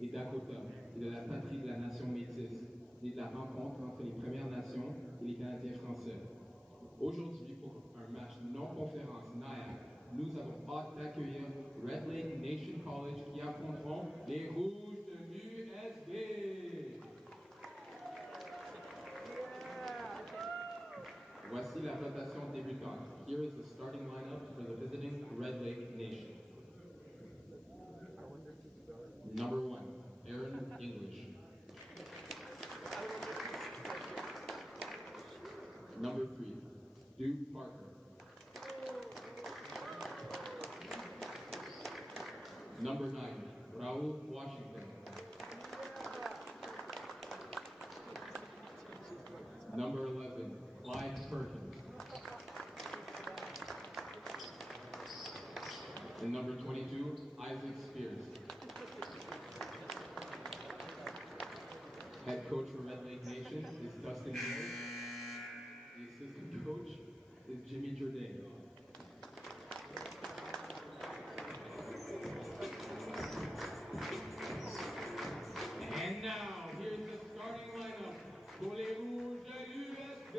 et Dakota et de la patrie de la nation métisse, et de la rencontre entre les Premières Nations et les Canadiens français. Aujourd'hui, pour un match non-conférence NIAC, nous avons hâte d'accueillir Red Lake Nation College qui affronteront les Rouges de l'USB. Voici la rotation débutante. Here is the starting lineup for the visiting Red Lake Nation. Number 1, Aaron English. Number 3, Duke Parker. Number 9, Raul Washington. Number 11, Clyde Perkins. And number 22, Isaac Spears. Head coach for Red Lake Nation is Dustin Miller. The assistant coach is Jimmy Jourdain. And now, here's the starting lineup for les Rouges de l'USB.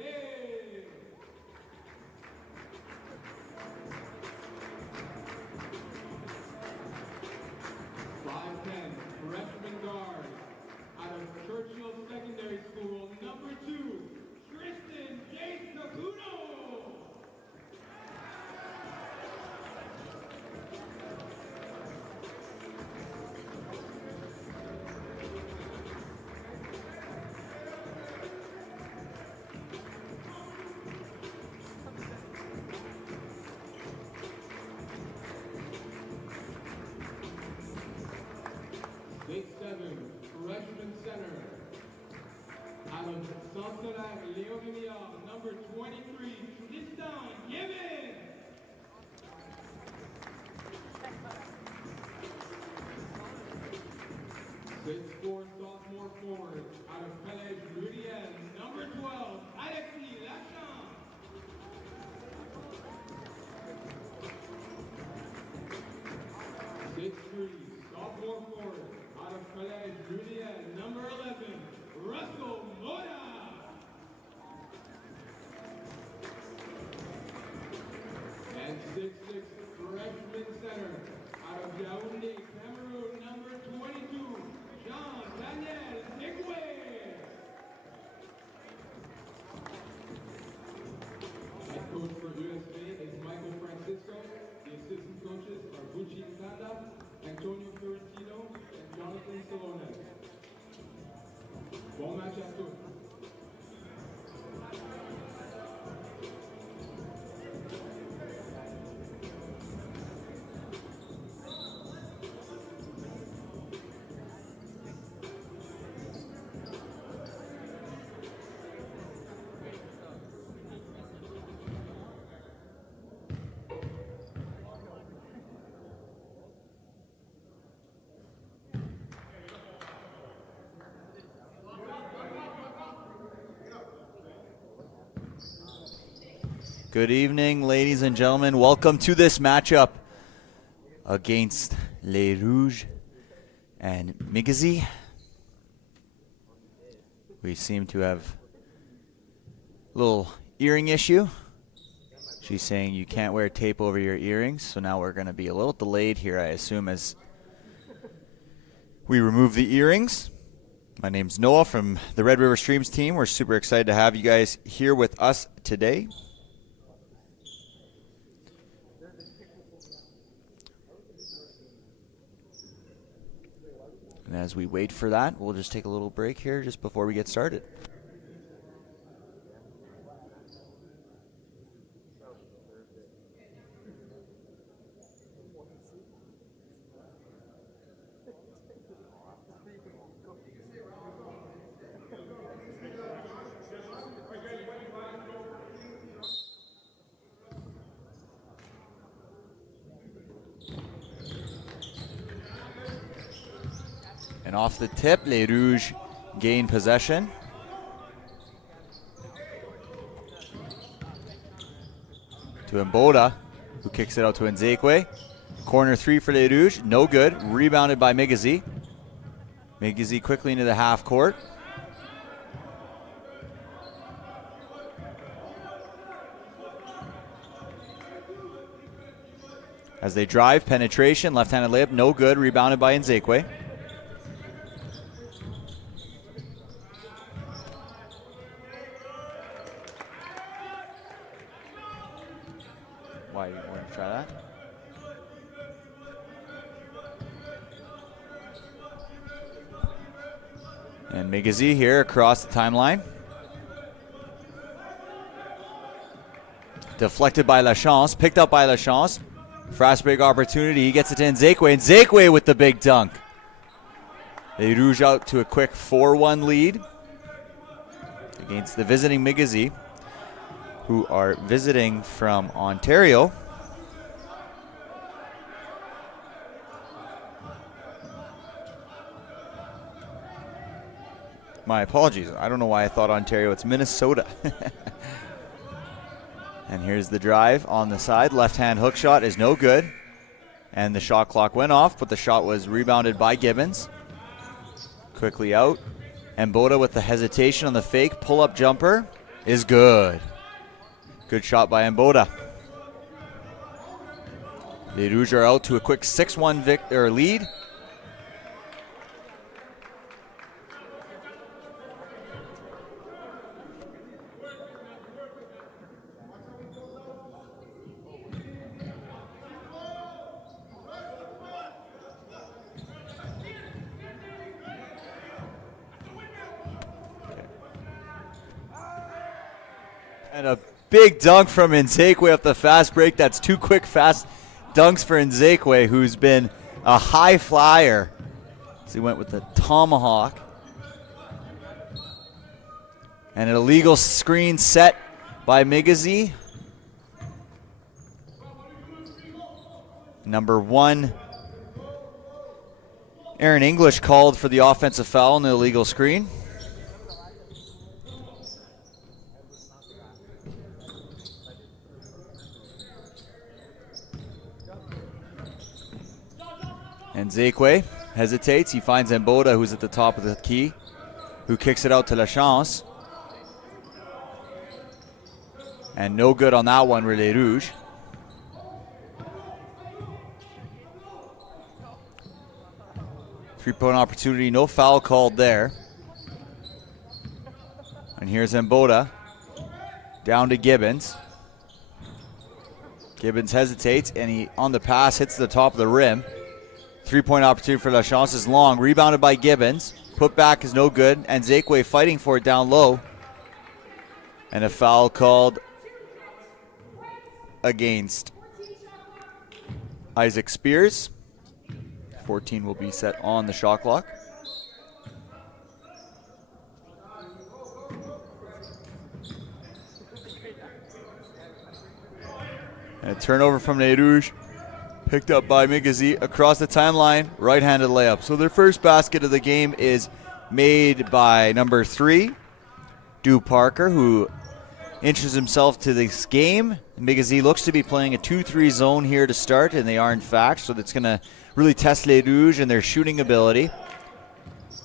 5'10", freshman guard out of Churchill Secondary School, number 2, Tristan J. Saputo. 6'7", freshman center out of Saint-Boniface, Léo-Vimillard, number 23, Tristan Gibbons. 6'4", sophomore forward out of Collège Louisiane, number 12, Alexis Lachance. 6'3", sophomore forward out of Collège Louisiane, number 11, Russell Mota. And 6'6", freshman center out of Yaoundé, Cameroon, number 22, Jean-Daniel Tegwe. Head coach for USB is Michael Francisco. The assistant coaches are Bucci Nkanda, Antonio Fiorentino, and Jonathan Salones. Bon match à tous. Good evening, ladies and gentlemen. Welcome to this matchup against Les Rouges and Migizi. We seem to have a little earring issue. She's saying you can't wear tape over your earrings, so now we're going to be a little delayed here, I assume, as we remove the earrings. My name's Noah from the Red River Streams team. We're super excited to have you guys here with us today. And as we wait for that, we'll just take a little break here just before we get started. And off the tip, Les Rouges gain possession. To Mboda, who kicks it out to Nzekwe. Corner three for Les Rouges, no good. Rebounded by Migizi. Migizi quickly into the half court. As they drive, penetration, left-handed layup, no good, rebounded by Nzekwe. Why, you want to try that? And Migizi here across the timeline. Deflected by Lachance, picked up by Lachance. Fast break opportunity, he gets it to Nzekwe. Nzekwe with the big dunk. They Rouge out to a quick 4-1 lead against the visiting Migizi, who are visiting from Ontario. My apologies. I don't know why I thought Ontario. It's Minnesota. And here's the drive on the side. Left-hand hook shot is no good. And the shot clock went off, but the shot was rebounded by Gibbons. Quickly out. Mboda with the hesitation on the fake. Pull-up jumper is good. Good shot by Mboda. The Rouges are out to a quick 6-1 lead. And a big dunk from Nzekwe up the fast break. That's two quick fast dunks for Nzekwe, who's been a high flyer. So he went with the tomahawk. And an illegal screen set by Migizi. Number 1, Aaron English called for the offensive foul on the illegal screen. And Nzekwe hesitates. He finds Mboda, who's at the top of the key, who kicks it out to Lachance. And no good on that one, Relais Rouge. Three-point opportunity, no foul called there. And here's Mboda, down to Gibbons. Gibbons hesitates, and he, on the pass, hits the top of the rim. Three-point opportunity for Lachance is long, rebounded by Gibbons. Put back is no good, and Nzekwe fighting for it down low. And a foul called against Isaac Spears. 14 will be set on the shot clock. And a turnover from Les Rouges. Picked up by Migizi across the timeline, right-handed layup. So their first basket of the game is made by number 3, Dew Parker, who inches himself to this game. Migizi looks to be playing a 2-3 zone here to start, and they are in fact, so that's going to really test Les Rouges and their shooting ability.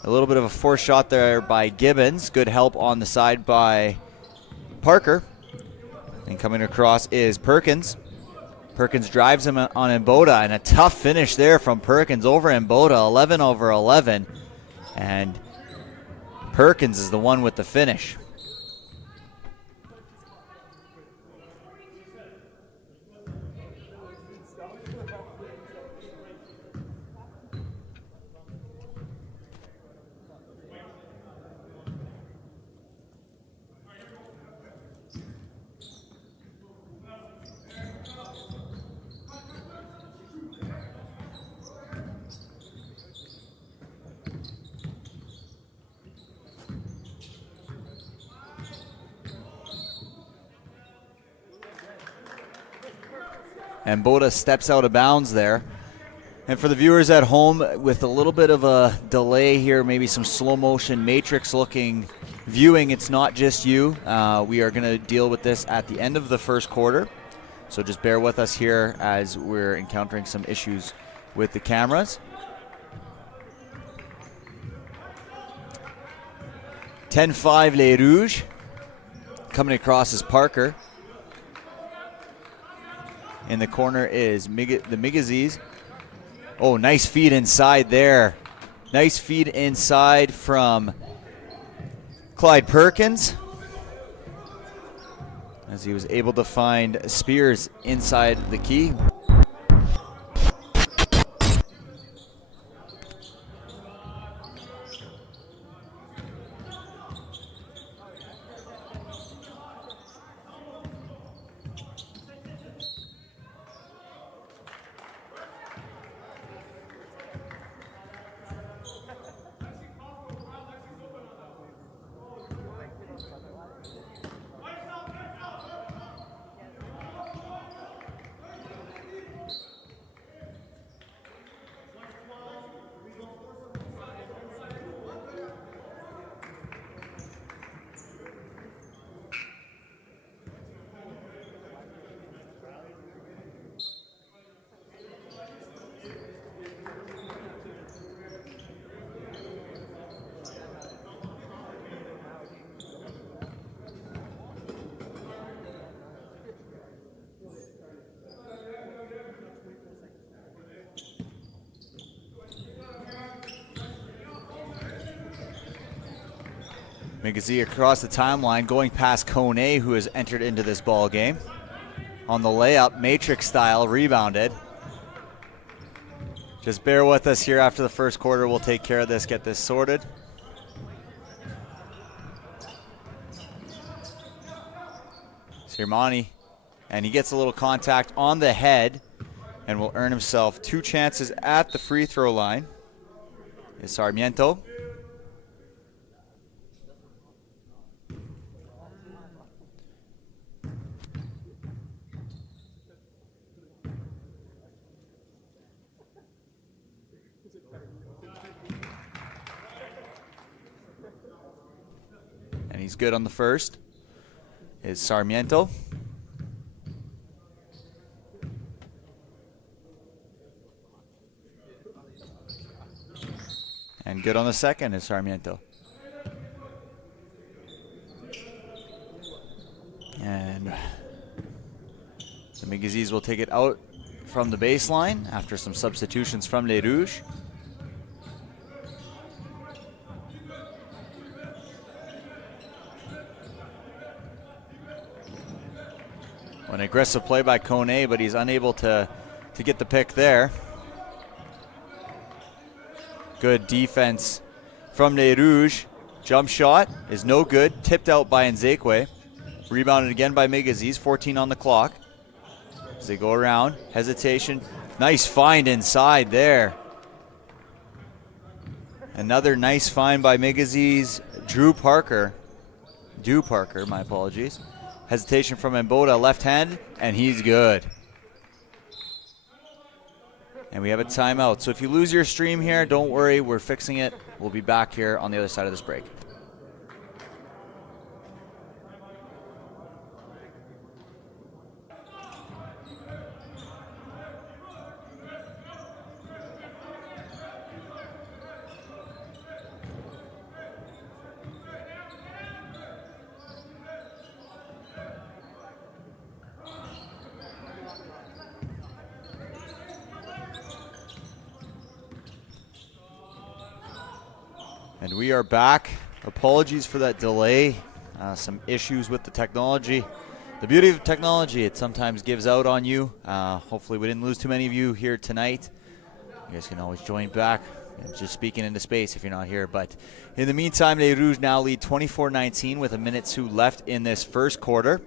A little bit of a forced shot there by Gibbons. Good help on the side by Parker. And coming across is Perkins. Perkins drives him on Mboda, and a tough finish there from Perkins over Mboda, 11 over 11. And Perkins is the one with the finish. And Mboda steps out of bounds there. And for the viewers at home, with a little bit of a delay here, maybe some slow motion matrix looking viewing, it's not just you. We are going to deal with this at the end of the first quarter. So just bear with us here as we're encountering some issues with the cameras. 10-5 Les Rouges. Coming across is Parker. In the corner is the Migizis. Oh, nice feed inside there. Nice feed inside from Clyde Perkins, as he was able to find Spears inside the key. Migizi across the timeline, going past Kone, who has entered into this ball game. On the layup, matrix style, rebounded. Just bear with us here after the first quarter. We'll take care of this, get this sorted. Sirmani, and he gets a little contact on the head and will earn himself 2 chances at the free throw line. Is Sarmiento. And he's good on the first. Is Sarmiento. And good on the second is Sarmiento. And the Migizis will take it out from the baseline after some substitutions from Les Rouges. An aggressive play by Kone, but he's unable to get the pick there. Good defense from Les Rouges. Jump shot is no good. Tipped out by Nzekwe. Rebounded again by Migizis. 14 on the clock. As they go around. Hesitation. Nice find inside there. Another nice find by Migizis. Drew Parker, my apologies. Hesitation from Mboda, left hand, and he's good. And we have a timeout. So if you lose your stream here, don't worry, we're fixing it. We'll be back here on the other side of this break. And we are back. Apologies for that delay. Some issues with the technology. The beauty of technology, it sometimes gives out on you. Hopefully we didn't lose too many of you here tonight. You guys can always join back. I'm just speaking into space if you're not here. But in the meantime, Les Rouges now lead 24-19 with 1 minute 2 left in this first quarter.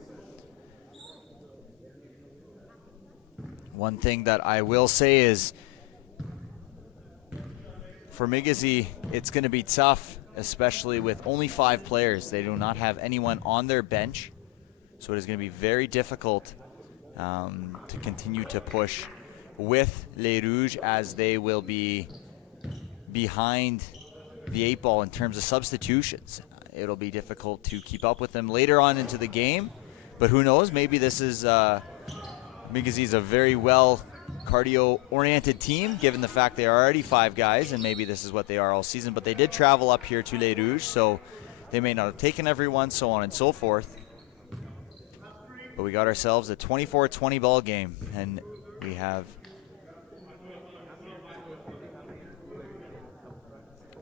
One thing that I will say is, for Migizi, it's going to be tough, especially with only 5 players. They do not have anyone on their bench, so it is going to be very difficult to continue to push with Les Rouges, as they will be behind the 8 ball in terms of substitutions. It'll be difficult to keep up with them later on into the game, but who knows? Maybe this is Migizi's a very well cardio-oriented team, given the fact they are already 5 guys, and maybe this is what they are all season. But they did travel up here to Les Rouges, so They may not have taken everyone, so on and so forth. But we got ourselves a 24-20 ball game, and we have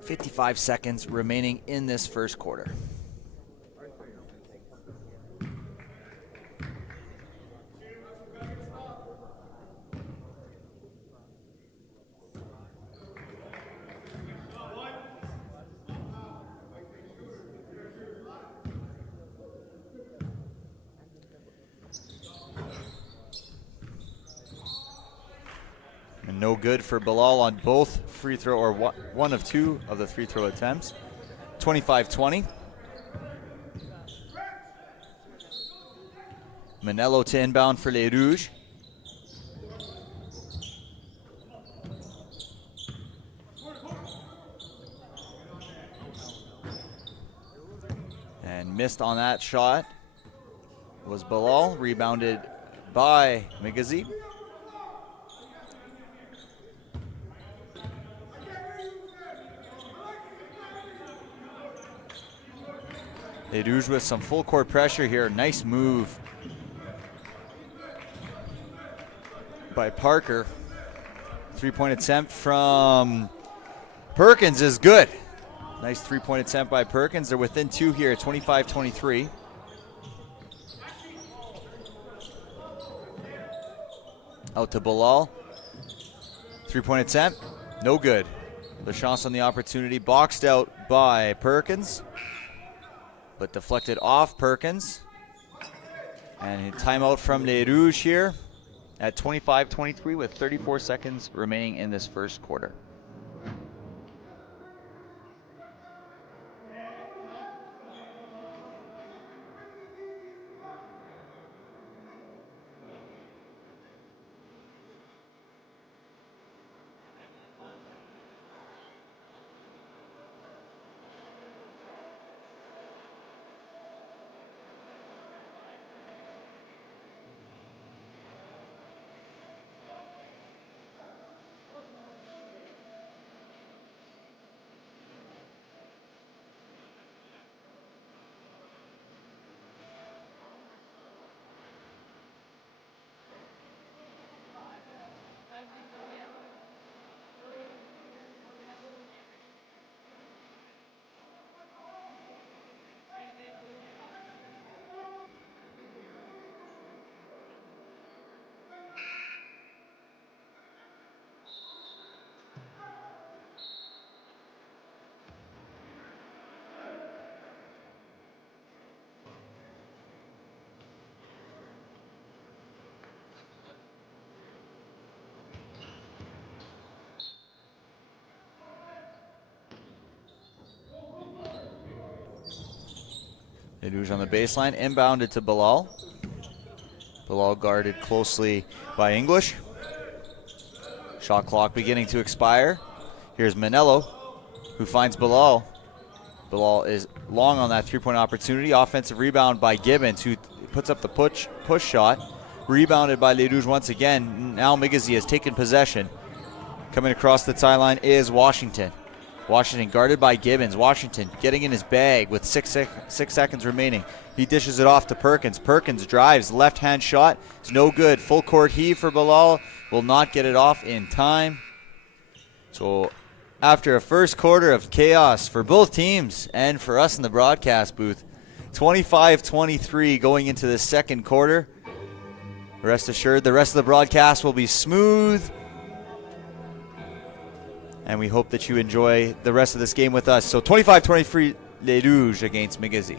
55 seconds remaining in this first quarter. And no good for Bilal on both free throw, or one of two of the free throw attempts. 25-20. Manello to inbound for Les Rouges. And missed on that shot was Bilal, rebounded by Migizi. Les Rouges with some full court pressure here. Nice move by Parker. 3-point attempt from Perkins is good. Nice 3-point attempt by Perkins. They're within two here, 25-23. Out to Bilal. 3-point attempt, no good. LaChance on the opportunity, boxed out by Perkins, but deflected off Perkins. And a timeout from Les Rouges here at 25-23 with 34 seconds remaining in this first quarter. Les Rouges on the baseline, inbounded to Bilal. Bilal guarded closely by English. Shot clock beginning to expire. Here's Manello, who finds Bilal. Bilal is long on that three-point opportunity. Offensive rebound by Gibbons, who puts up the push shot. Rebounded by Les Rouges once again. Now Migizi has taken possession. Coming across the sideline is Washington. Washington guarded by Gibbons. Washington getting in his bag with 6 seconds remaining. He dishes it off to Perkins. Perkins drives, left-hand shot. It's no good. Full court heave for Bilal. Will not get it off in time. So after a first quarter of chaos for both teams and for us in the broadcast booth, 25-23 going into the second quarter. Rest assured, the rest of the broadcast will be smooth. And we hope that you enjoy the rest of this game with us. So 25-23 Les Rouges against Migizi.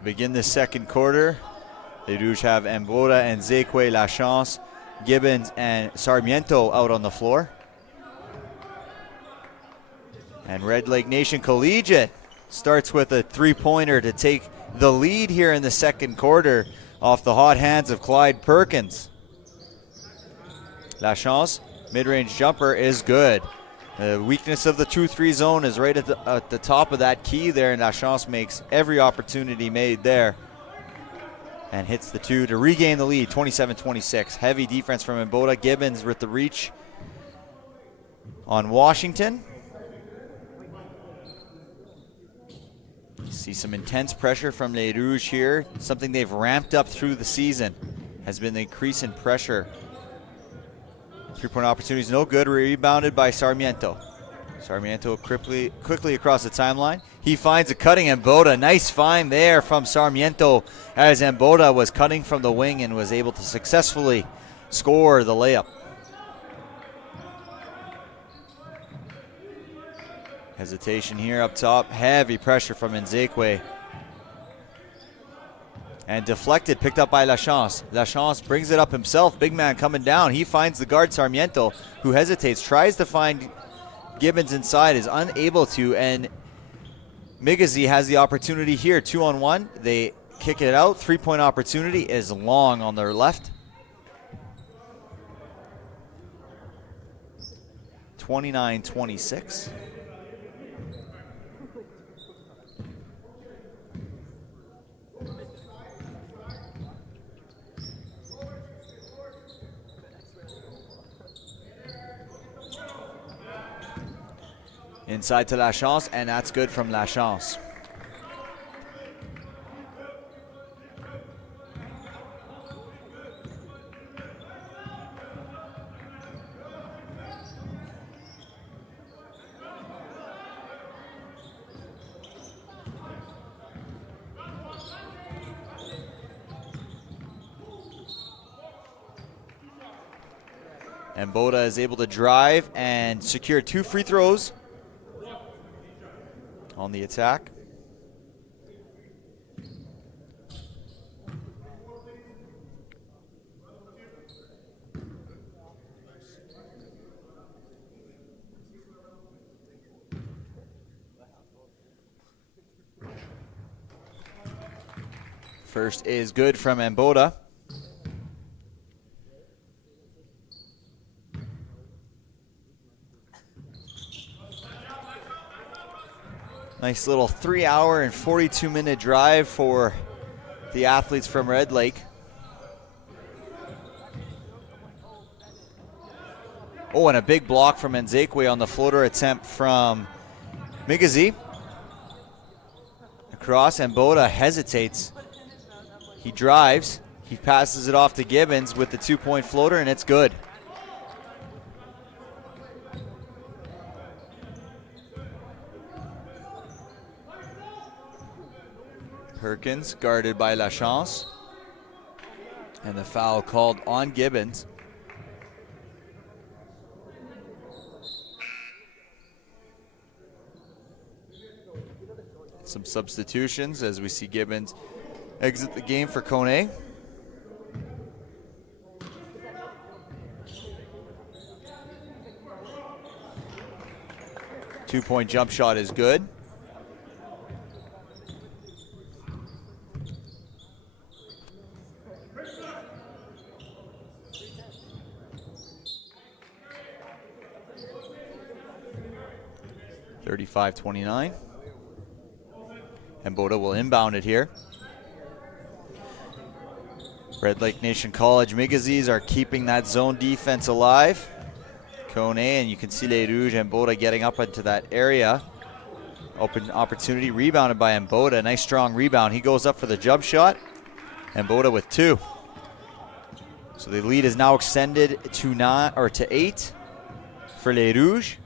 To begin the second quarter, the Rouges have Mboda and Zekwe, Lachance, Gibbons, and Sarmiento out on the floor. And Red Lake Nation Collegiate starts with a three-pointer to take the lead here in the second quarter off the hot hands of Clyde Perkins. Lachance, mid-range jumper is good. The weakness of the 2-3 zone is right at the top of that key there, and Lachance makes every opportunity made there and hits the two to regain the lead, 27-26. Heavy defense from Mboda. Gibbons with the reach on Washington. You see some intense pressure from Les Rouges here. Something they've ramped up through the season has been the increase in pressure. Three-point opportunities, no good. Rebounded by Sarmiento. Sarmiento quickly across the timeline. He finds a cutting Mboda. Nice find there from Sarmiento as Mboda was cutting from the wing and was able to successfully score the layup. Hesitation here up top. Heavy pressure from Nzekwe. And deflected, picked up by Lachance. Lachance brings it up himself. Big man coming down. He finds the guard Sarmiento, who hesitates, tries to find Gibbons inside, is unable to, and Migizi has the opportunity here. 2-on-1. They kick it out. Three-point opportunity is long on their left. 29-26. Inside to Lachance, and that's good from Lachance. Mboda is able to drive and secure 2 free throws on the attack. First is good from Mboda. Nice little 3-hour and 42-minute drive for the athletes from Red Lake. Oh, and a big block from Nzekwe on the floater attempt from Migizi. Across, Mboda hesitates. He drives. He passes it off to Gibbons with the 2-point floater, and it's good. Perkins guarded by Lachance. And the foul called on Gibbons. Some substitutions as we see Gibbons exit the game for Kone. Two-point jump shot is good. (35-29). Mboda will inbound it here. Red Lake Nation College Migizis are keeping that zone defense alive. Kone, and you can see Les Rouges and Mboda getting up into that area. Open opportunity, rebounded by Mboda. Nice strong rebound. He goes up for the jump shot. Mboda with 2. So the lead is now extended to 8 for Les Rouges.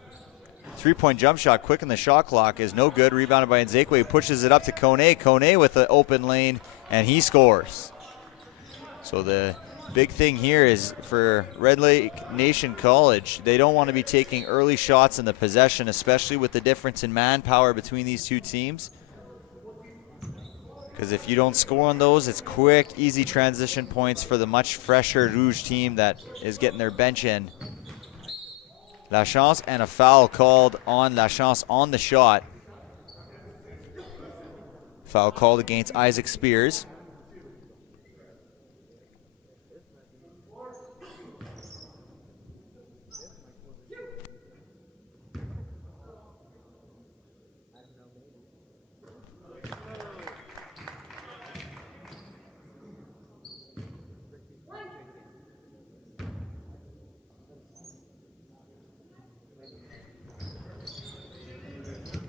3-point jump shot, quick in the shot clock, is no good. Rebounded by Nzekwe, who pushes it up to Kone. Kone with the open lane, and he scores. So the big thing here is for Red Lake Nation College, they don't want to be taking early shots in the possession, especially with the difference in manpower between these two teams. Because if you don't score on those, it's quick, easy transition points for the much fresher Rouge team that is getting their bench in. Lachance, and a foul called on Lachance on the shot. Foul called against Isaac Spears.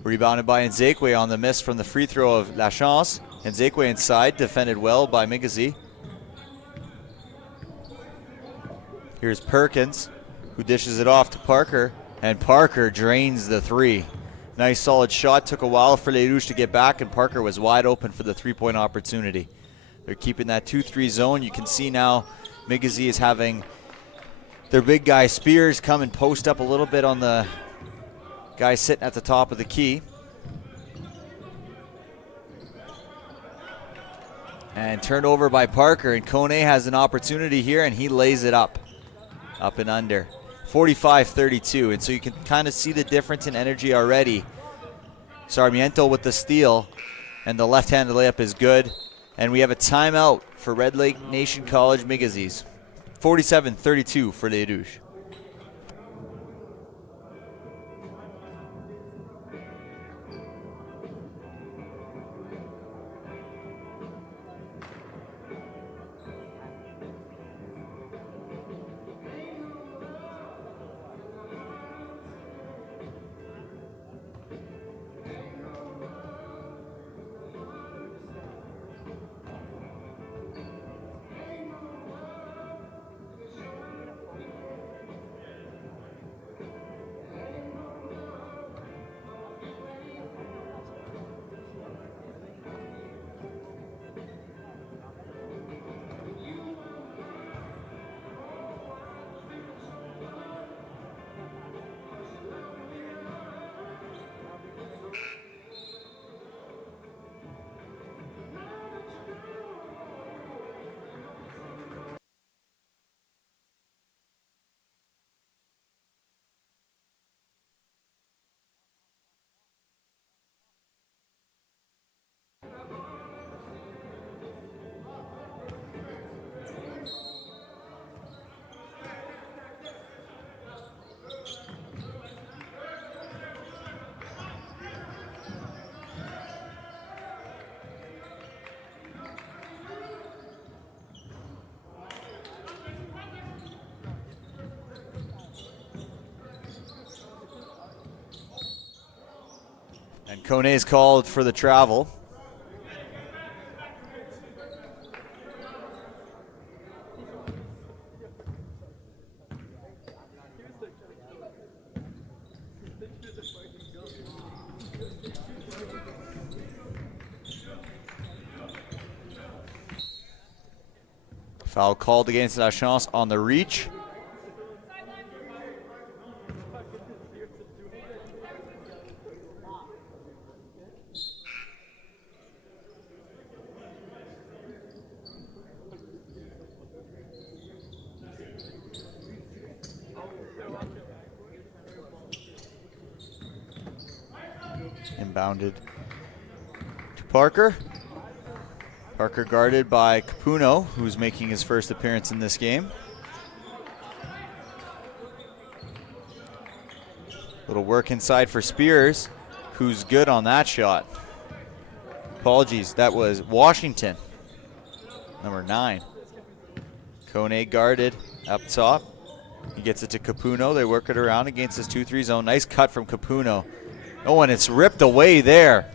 Rebounded by Nzekwe on the miss from the free throw of Lachance. Nzekwe inside, defended well by Migizi. Here's Perkins, who dishes it off to Parker, and Parker drains the three. Nice solid shot, took a while for Les Rouges to get back, and Parker was wide open for the three-point opportunity. They're keeping that 2-3 zone. You can see now Migizi is having their big guy Spears come and post up a little bit on the guy sitting at the top of the key. And turned over by Parker, and Kone has an opportunity here, and he lays it up and under. 45-32, and so you can kind of see the difference in energy already. Sarmiento with the steal, and the left-handed layup is good. And we have a timeout for Red Lake Nation College Migizis. 47-32 for Les Rouges. And Kone is called for the travel. Foul called against Lachance on the reach. Inbounded to Parker. Parker guarded by Capuno, who's making his first appearance in this game. Little work inside for Spears, who's good on that shot. Apologies, that was Washington, number 9. Kone guarded up top. He gets it to Capuno. They work it around against his 2-3 zone. Nice cut from Capuno. Oh, and it's ripped away there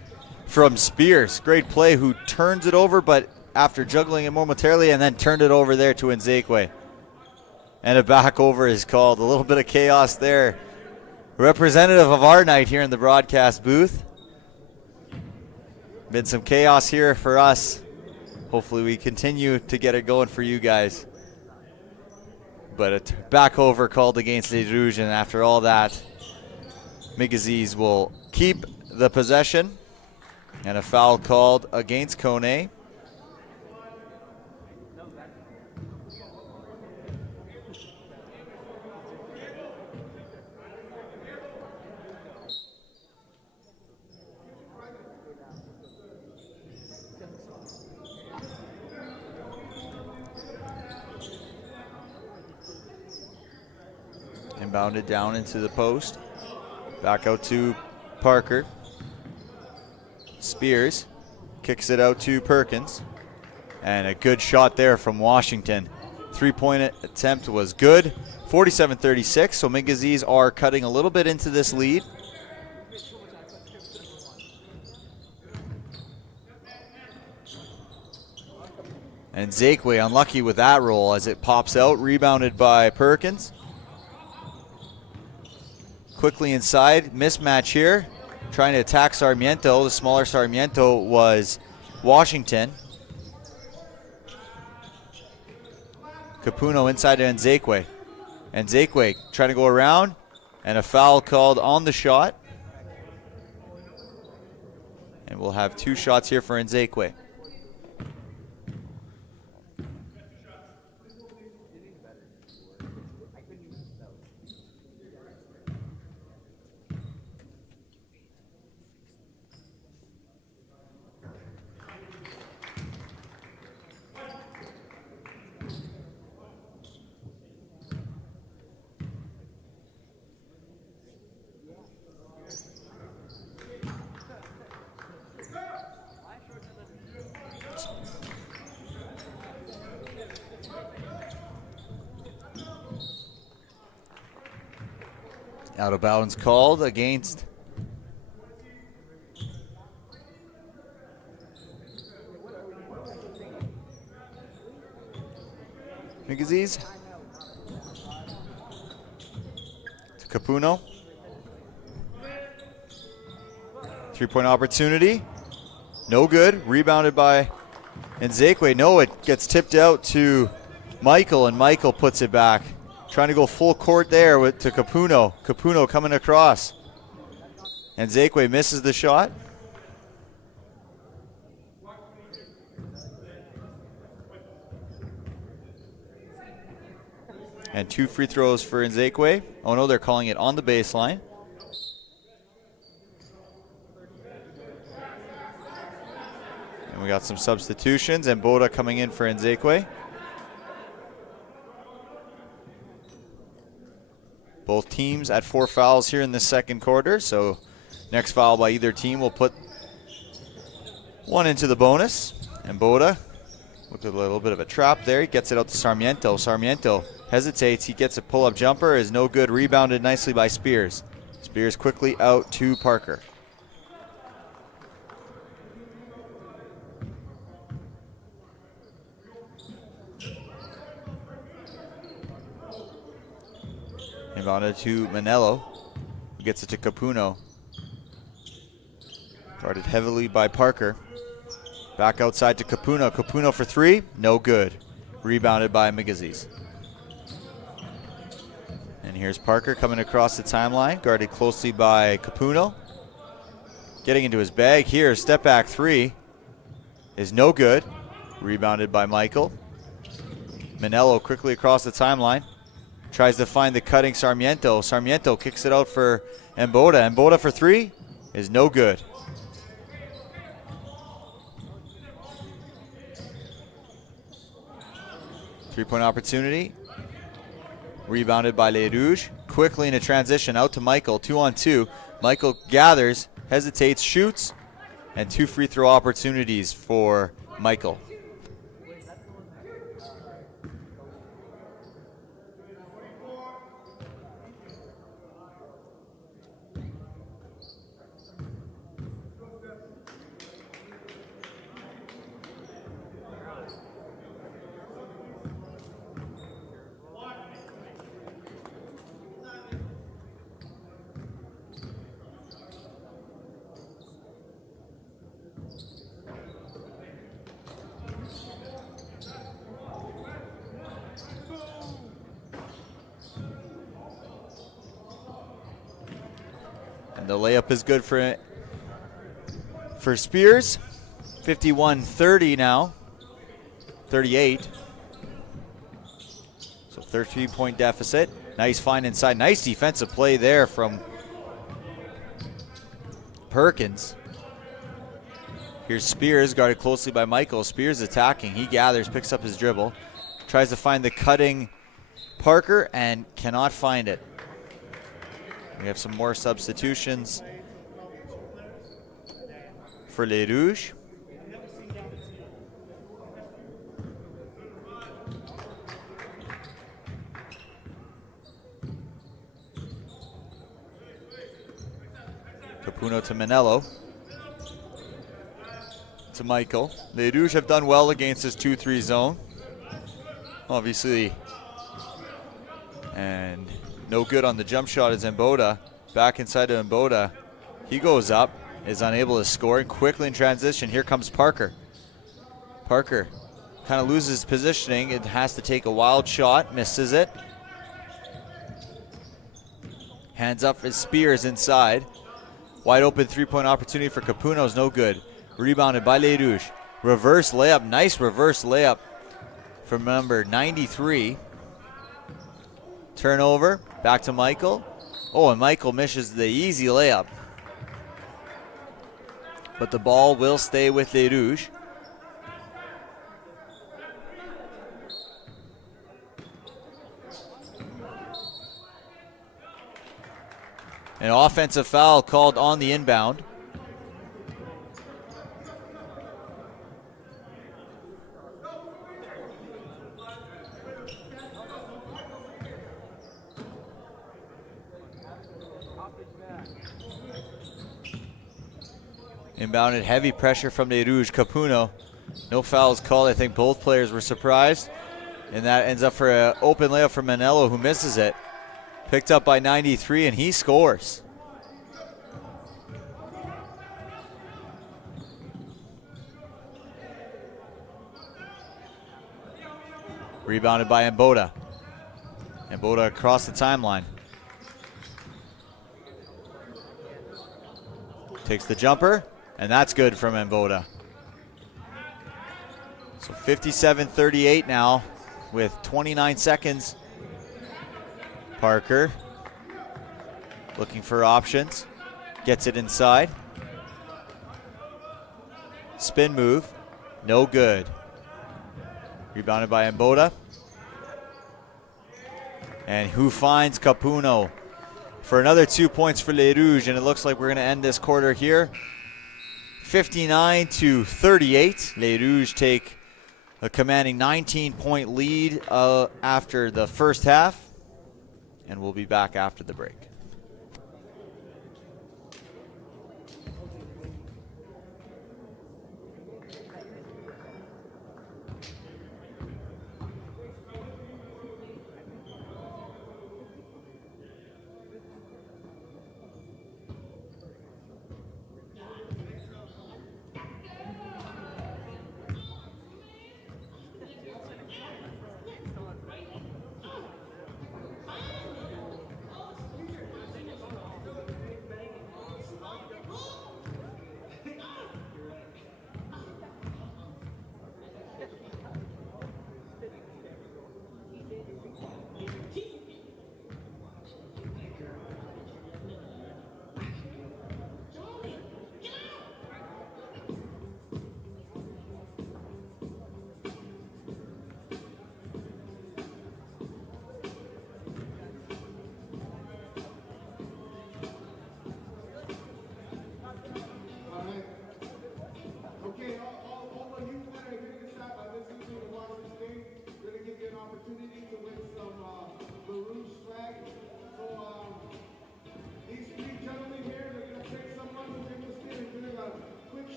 from Spears. Great play, who turns it over, but after juggling it momentarily, and then turned it over there to Nzekwe. And a back over is called. A little bit of chaos there. Representative of our night here in the broadcast booth. Been some chaos here for us. Hopefully we continue to get it going for you guys. But a back over called against Les Rouges, and after all that, Migizi will keep the possession. And a foul called against Kone. Inbounded down into the post. Back out to Parker. Spears kicks it out to Perkins. And a good shot there from Washington. Three-point attempt was good. 47-36, so Migizis are cutting a little bit into this lead. And Zakeway unlucky with that roll as it pops out, rebounded by Perkins. Quickly inside, mismatch here. Trying to attack Sarmiento. The smaller Sarmiento was Washington. Capuno inside to Nzekwe. And Nzekwe trying to go around, and a foul called on the shot. And we'll have 2 shots here for Nzekwe. Out of bounds called against Migizis. To Capuno. 3-point opportunity. No good. Rebounded by Nzekwe. No, it gets tipped out to Michael, and Michael puts it back. Trying to go full court there to Capuno. Capuno coming across. And Zakwe misses the shot. And 2 free throws for Nzekwe. Oh no, they're calling it on the baseline. And we got some substitutions, and Boda coming in for Nzekwe. Both teams at 4 fouls here in the second quarter, so next foul by either team will put 1 into the bonus. And Boda, with a little bit of a trap there, he gets it out to Sarmiento. Sarmiento hesitates, he gets a pull-up jumper, is no good, rebounded nicely by Spears. Spears quickly out to Parker. Inbounded to Manello. He gets it to Capuno. Guarded heavily by Parker. Back outside to Capuno. Capuno for 3. No good. Rebounded by Migizis. And here's Parker coming across the timeline. Guarded closely by Capuno. Getting into his bag here. Step back 3 is no good. Rebounded by Michael. Manello quickly across the timeline. Tries to find the cutting Sarmiento. Sarmiento kicks it out for Mboda. Mboda for 3 is no good. Three-point opportunity. Rebounded by Les Rouges. Quickly in a transition out to Michael. 2-on-2. Michael gathers, hesitates, shoots, and 2 free throw opportunities for Michael. The layup is good for for Spears. 51-30 now. 38. So 13-point deficit. Nice find inside. Nice defensive play there from Perkins. Here's Spears, guarded closely by Michael. Spears attacking. He gathers, picks up his dribble. Tries to find the cutting Parker and cannot find it. We have some more substitutions for Les Rouges. Capuno to Manello. To Michael. Les Rouges have done well against this 2-3 zone. Obviously. And no good on the jump shot is Mboda. Back inside of Mboda. He goes up, is unable to score. And quickly in transition, here comes Parker. Parker kind of loses positioning. It has to take a wild shot, misses it. Hands up for Spears inside. Wide open three-point opportunity for Capuno is no good. Rebounded by Les Rouges. Reverse layup, nice reverse layup from number 93. Turnover, back to Michael. Oh, and Michael misses the easy layup. But the ball will stay with Les Rouges. An offensive foul called on the inbound. Inbounded, heavy pressure from Les Rouges. Capuno, no fouls called. I think both players were surprised. And that ends up for an open layup for Manello, who misses it. Picked up by 93, and he scores. Rebounded by Mboda. Mboda across the timeline. Takes the jumper, and that's good from Mboda. So 57-38 now with 29 seconds. Parker looking for options. Gets it inside. Spin move. No good. Rebounded by Mboda. And who finds Capuno for another 2 points for Les Rouges, and it looks like we're going to end this quarter here. 59-38. Les Rouges take a commanding 19-point lead after the first half, and we'll be back after the break.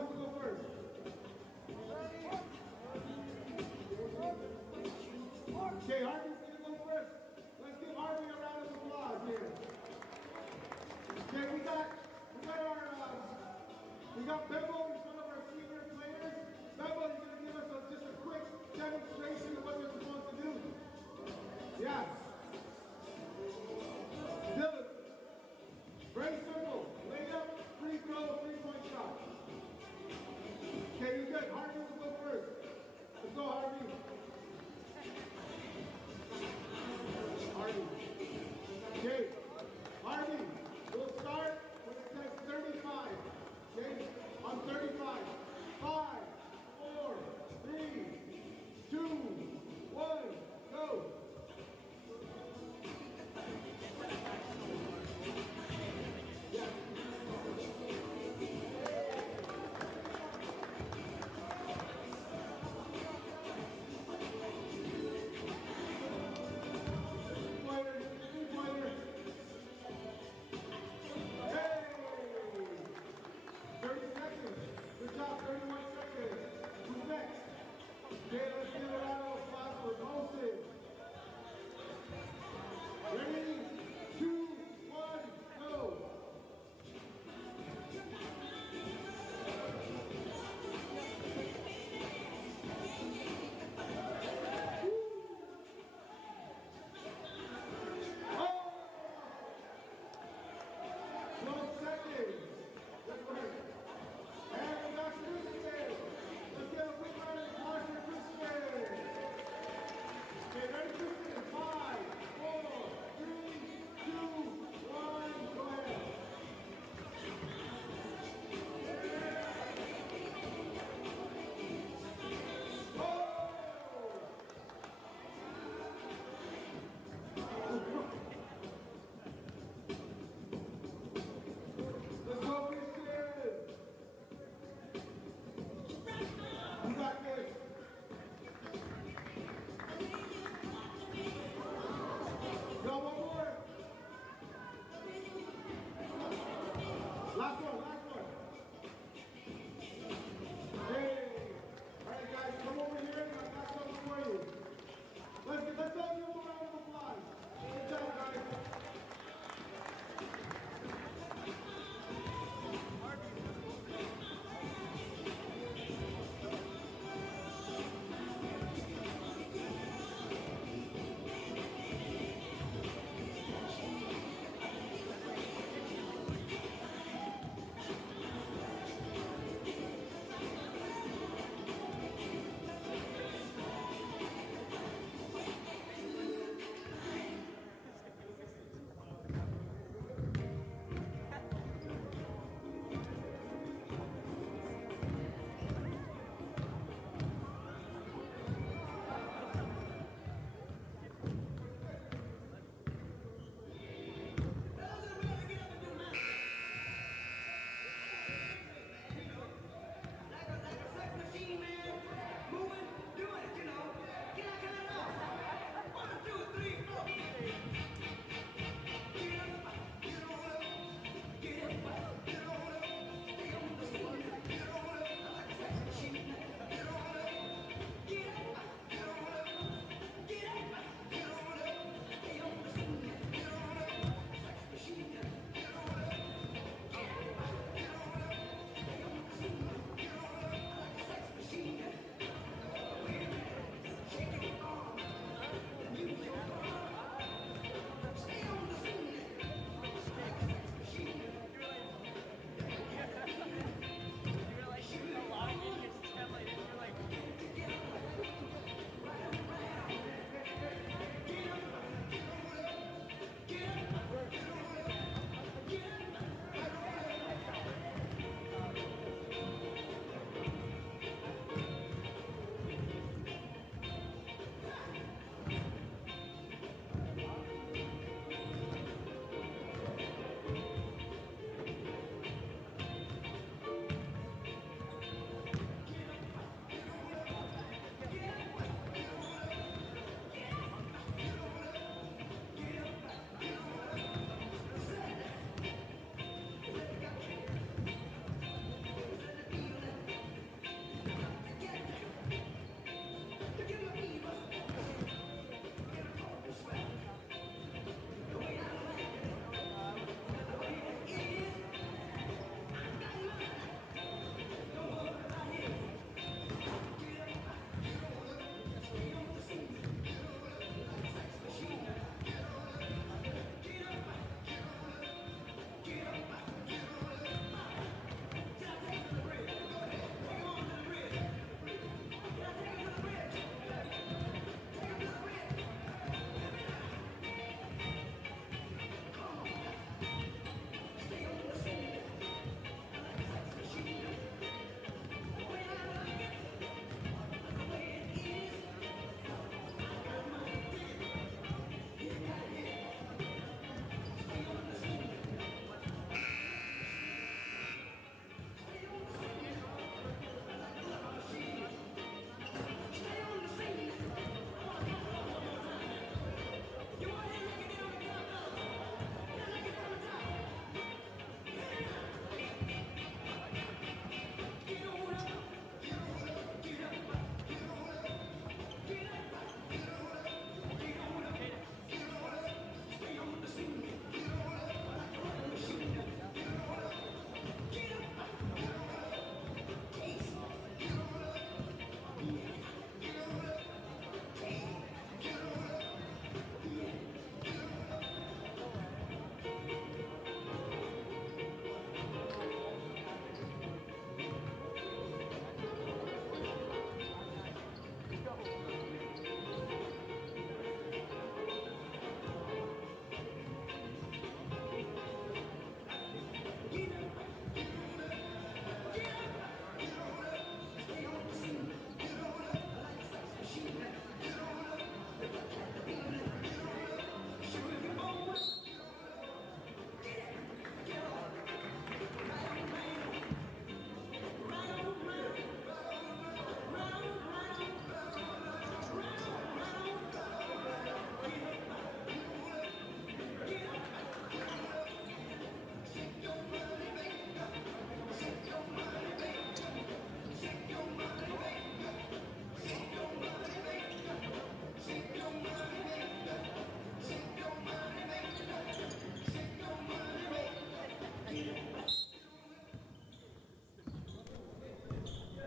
wants to go first? Okay, Harvey's gonna go first. Let's give Harvey a round of applause here. Okay, we got Bebo, who's one of our senior players. Bebo, you're gonna give us just a quick demonstration of what you're supposed to do. Yes. Dylan, very simple. Lay up, free throw, 3-point shot. Okay, you're good. Harvey will go first. Let's go, Harvey. Harvey. Okay, Harvey, we'll start when it says 35. Okay, on 35.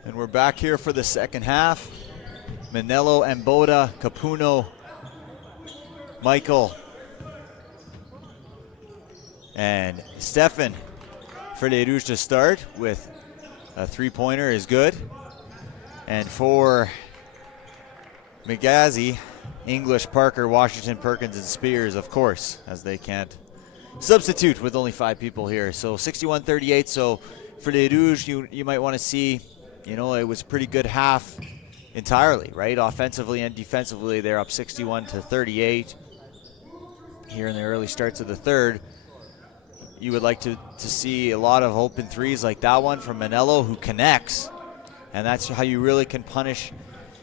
And we're back here for the second half. Manello, Mboda, Capuno, Michael, and Stefan for Les Rouges to start with a three-pointer is good. And for Migizi, English, Parker, Washington, Perkins, and Spears, of course, as they can't substitute with only 5 people here. So 61-38. So for Les Rouges, you might want to see, you know, it was a pretty good half entirely, right? Offensively and defensively, they're up 61-38 here in the early starts of the third. You would like to see a lot of open threes like that one from Manello, who connects. And that's how you really can punish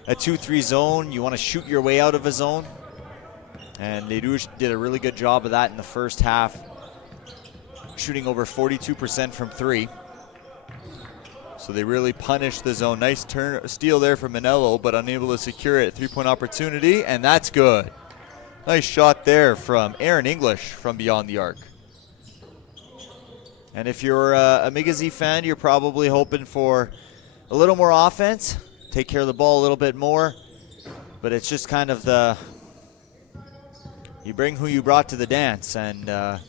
a 2-3 zone. You want to shoot your way out of a zone. And Les Rouges did a really good job of that in the first half, shooting over 42% from 3. So they really punished the zone. Nice steal there from Manello, but unable to secure it. 3-point opportunity, and that's good. Nice shot there from Aaron English from beyond the arc. And if you're a Migizi fan, you're probably hoping for a little more offense, take care of the ball a little bit more. But it's just kind of you bring who you brought to the dance. And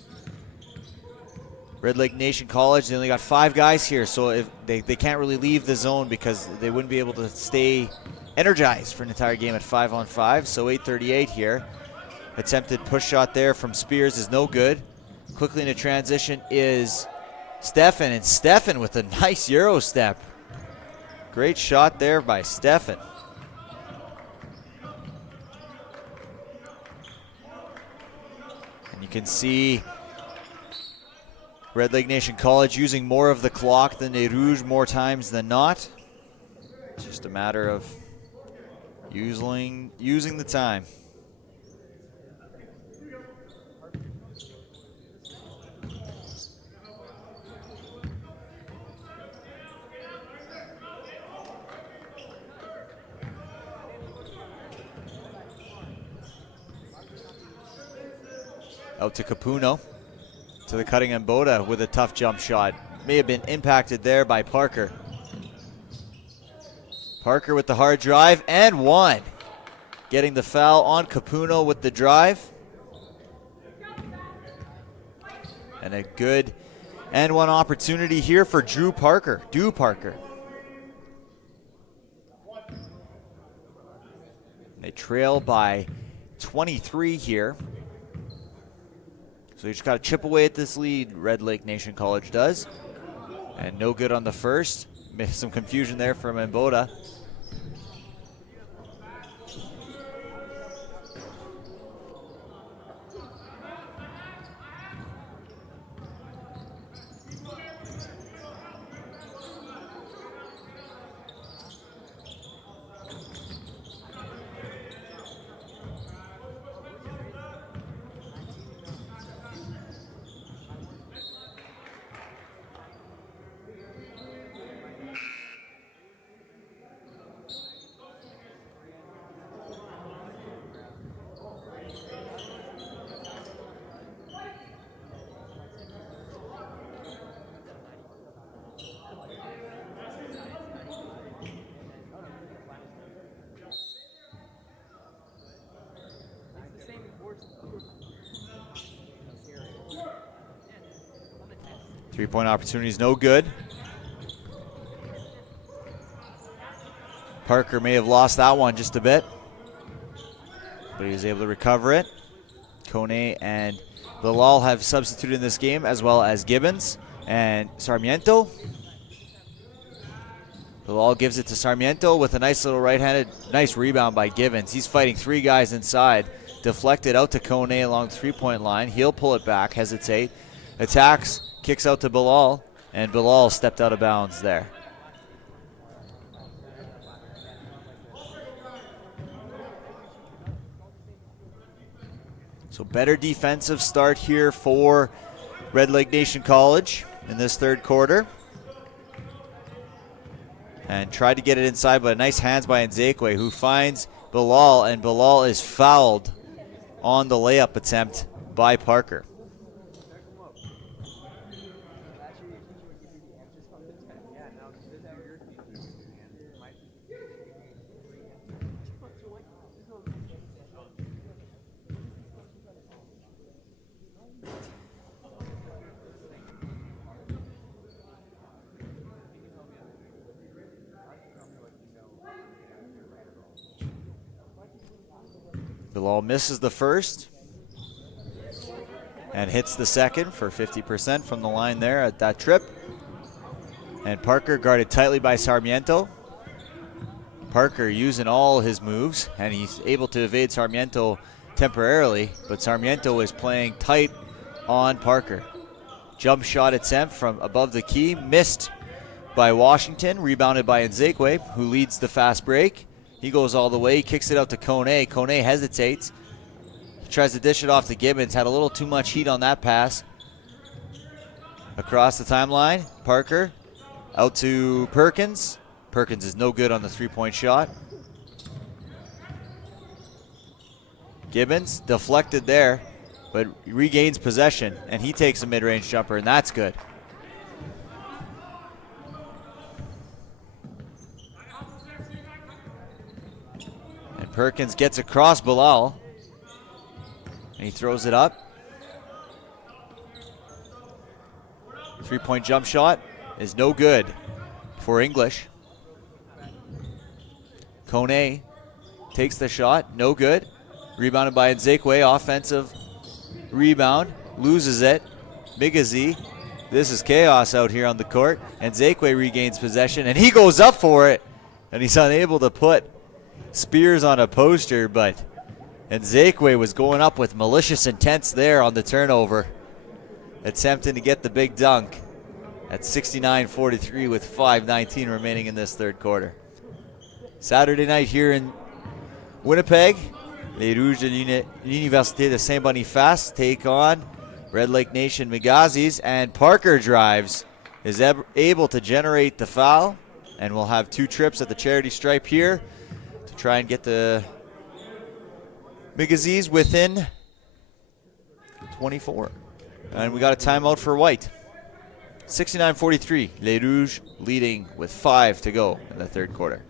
Red Lake Nation College, they only got 5 guys here, so if they can't really leave the zone because they wouldn't be able to stay energized for an entire game at 5-on-5. So 8:38 here. Attempted push shot there from Spears is no good. Quickly into transition is Stefan, and Stefan with a nice Euro step. Great shot there by Stefan. And you can see Red Lake Nation College using more of the clock than Les Rouges more times than not. It's just a matter of using the time. Out to Capuno, to the cutting Mboda with a tough jump shot. May have been impacted there by Parker. Parker with the hard drive and one. Getting the foul on Capuno with the drive. And a good and one opportunity here for Drew Parker. They trail by 23 here. So you just got to chip away at this lead, Red Lake Nation College does. And no good on the first. Some confusion there from Mboda. Three-point opportunity is no good. Parker may have lost that one just a bit, but he was able to recover it. Kone and Bilal have substituted in this game, as well as Gibbons and Sarmiento. Bilal gives it to Sarmiento with a nice little right-handed, nice rebound by Gibbons. He's fighting 3 guys inside. Deflected out to Kone along the 3-point line. He'll pull it back, hesitate, attacks, kicks out to Bilal, and Bilal stepped out of bounds there. So better defensive start here for Red Lake Nation College in this third quarter. And tried to get it inside, but nice hands by Nzekwe, who finds Bilal, and Bilal is fouled on the layup attempt by Parker. Bilal misses the first and hits the second for 50% from the line there at that trip. And Parker guarded tightly by Sarmiento. Parker using all his moves, and he's able to evade Sarmiento temporarily, but Sarmiento is playing tight on Parker. Jump shot attempt from above the key, missed by Washington, rebounded by Nzekwe, who leads the fast break. He goes all the way, he kicks it out to Kone. Kone hesitates, tries to dish it off to Gibbons, had a little too much heat on that pass. Across the timeline, Parker out to Perkins. Perkins is no good on the three-point shot. Gibbons deflected there, but regains possession, and he takes a mid-range jumper, and that's good. And Perkins gets across Bilal, and he throws it up. Three-point jump shot is no good for English. Kone takes the shot, no good. Rebounded by Nzekwe, offensive rebound, loses it. Migizi, this is chaos out here on the court. Nzekwe regains possession, and he goes up for it, and he's unable to put Spears on a poster, but Nzekwe was going up with malicious intents there on the turnover, attempting to get the big dunk at 69-43 with 5:19 remaining in this third quarter. Saturday night here in Winnipeg, les Rouges de l'Université de Saint-Boniface take on Red Lake Nation Migazis, and Parker drives, is able to generate the foul, and we'll have two trips at the charity stripe here to try and get the Migazis within 24. And we got a timeout for White. 69-43, Les Rouges leading with 5 to go in the third quarter.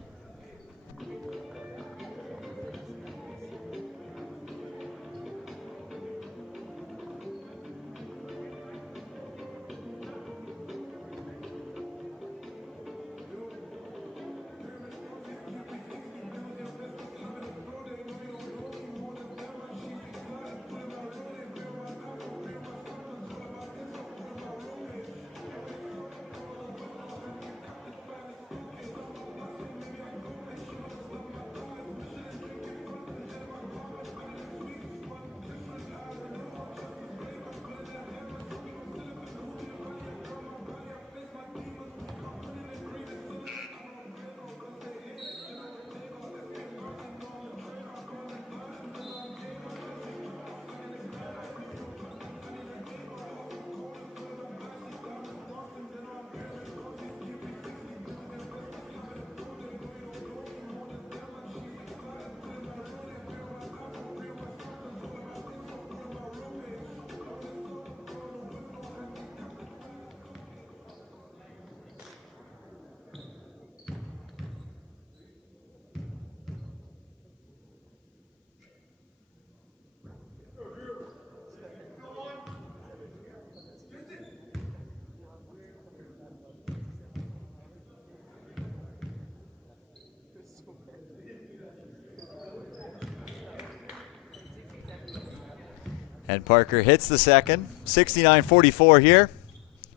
And Parker hits the second. 69-44 here.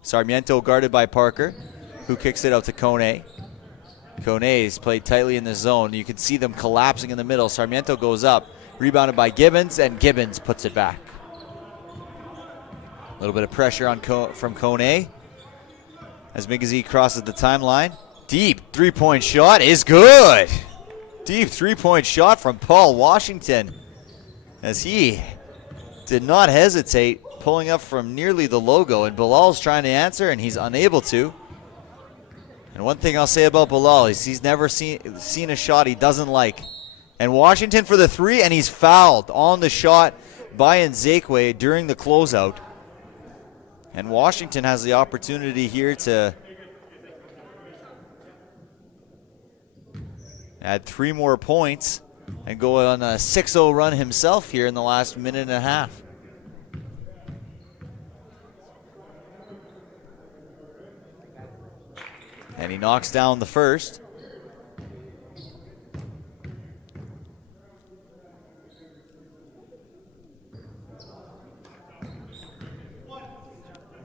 Sarmiento guarded by Parker, who kicks it out to Kone. Kone's played tightly in the zone. You can see them collapsing in the middle. Sarmiento goes up, rebounded by Gibbons, and Gibbons puts it back. A little bit of pressure on from Kone as Migizi crosses the timeline. Deep three-point shot is good. Deep three-point shot from Paul Washington as he did not hesitate, pulling up from nearly the logo, and Bilal's trying to answer, and he's unable to. And one thing I'll say about Bilal is he's never seen a shot he doesn't like. And Washington for the three, and he's fouled on the shot by Nzekwe during the closeout. And Washington has the opportunity here to add 3 more points and go on a 6-0 run himself here in the last minute and a half. And he knocks down the first.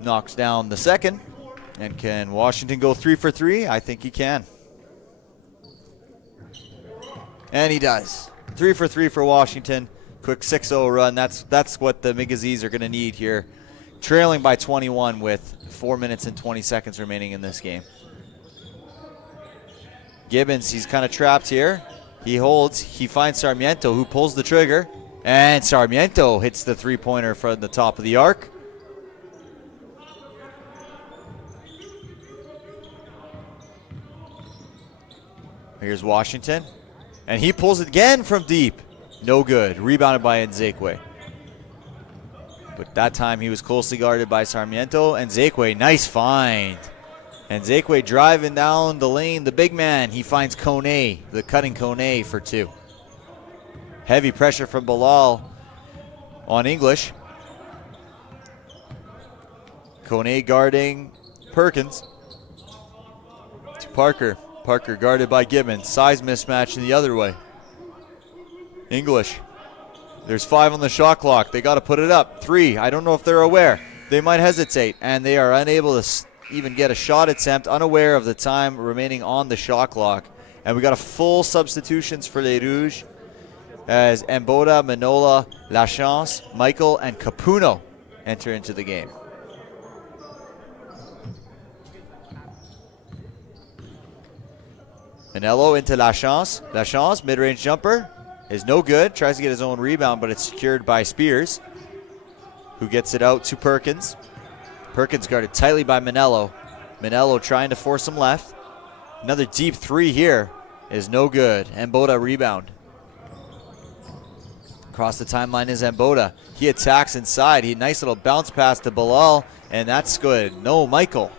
knocks down the second. And can Washington go 3 for 3? I think he can. And he does. 3 for 3 for Washington. Quick 6-0 run. That's what the Migizis are going to need here. Trailing by 21 with 4 minutes and 20 seconds remaining in this game. Gibbons, he's kind of trapped here. He holds. He finds Sarmiento, who pulls the trigger. And Sarmiento hits the three-pointer from the top of the arc. Here's Washington. And he pulls it again from deep. No good. Rebounded by Nzekwe. But that time he was closely guarded by Sarmiento. And Nzekwe, nice find. And Nzekwe driving down the lane. The big man, he finds Kone, the cutting Kone for 2. Heavy pressure from Bilal on English. Kone guarding Perkins. To Parker. Parker guarded by Gibbons. Size mismatch in the other way. English. There's 5 on the shot clock. They got to put it up. 3. I don't know if they're aware. They might hesitate, and they are unable to even get a shot attempt, unaware of the time remaining on the shot clock. And we got a full substitutions for Les Rouges as Mboda, Manola, Lachance, Michael, and Capuno enter into the game. Manello into Lachance. Lachance, mid-range jumper, is no good. Tries to get his own rebound, but it's secured by Spears, who gets it out to Perkins. Perkins guarded tightly by Manello. Manello trying to force him left. Another deep 3 here is no good. Mboda rebound. Across the timeline is Mboda. He attacks inside. Nice little bounce pass to Bilal, and that's good. No, Michael,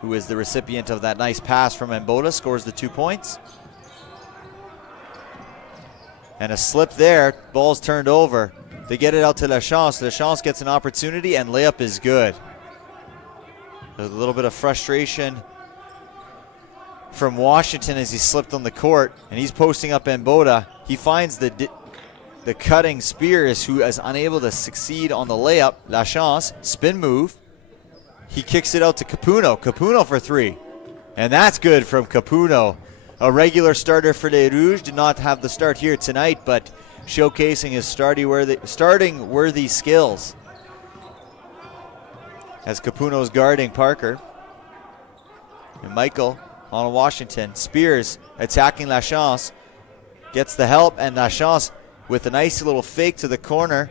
who is the recipient of that nice pass from Mboda, scores the 2 points. And a slip there. Ball's turned over. They get it out to Lachance. Lachance gets an opportunity, and layup is good. There's a little bit of frustration from Washington as he slipped on the court, and he's posting up Mboda. He finds the cutting Spears, who is unable to succeed on the layup. Lachance, spin move. He kicks it out to Capuno. Capuno for 3. And that's good from Capuno. A regular starter for Les Rouges. Did not have the start here tonight, but showcasing his starting worthy skills. As Capuno's guarding Parker. And Michael on Washington. Spears attacking Lachance. Gets the help, and Lachance with a nice little fake to the corner.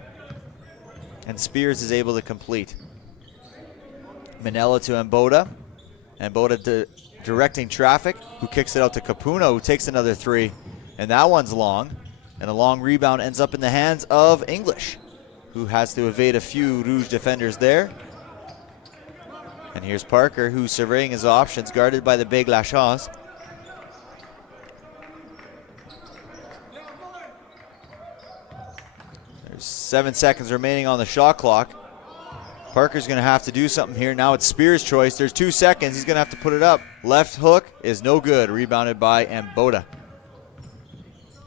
And Spears is able to complete. Manella to Mboda. Mboda directing traffic, who kicks it out to Capuno, who takes another 3. And that one's long. And a long rebound ends up in the hands of English, who has to evade a few Rouge defenders there. And here's Parker, who's surveying his options, guarded by the big Lachance. There's 7 seconds remaining on the shot clock. Parker's going to have to do something here. Now it's Spears' choice. There's 2 seconds. He's going to have to put it up. Left hook is no good. Rebounded by Mboda.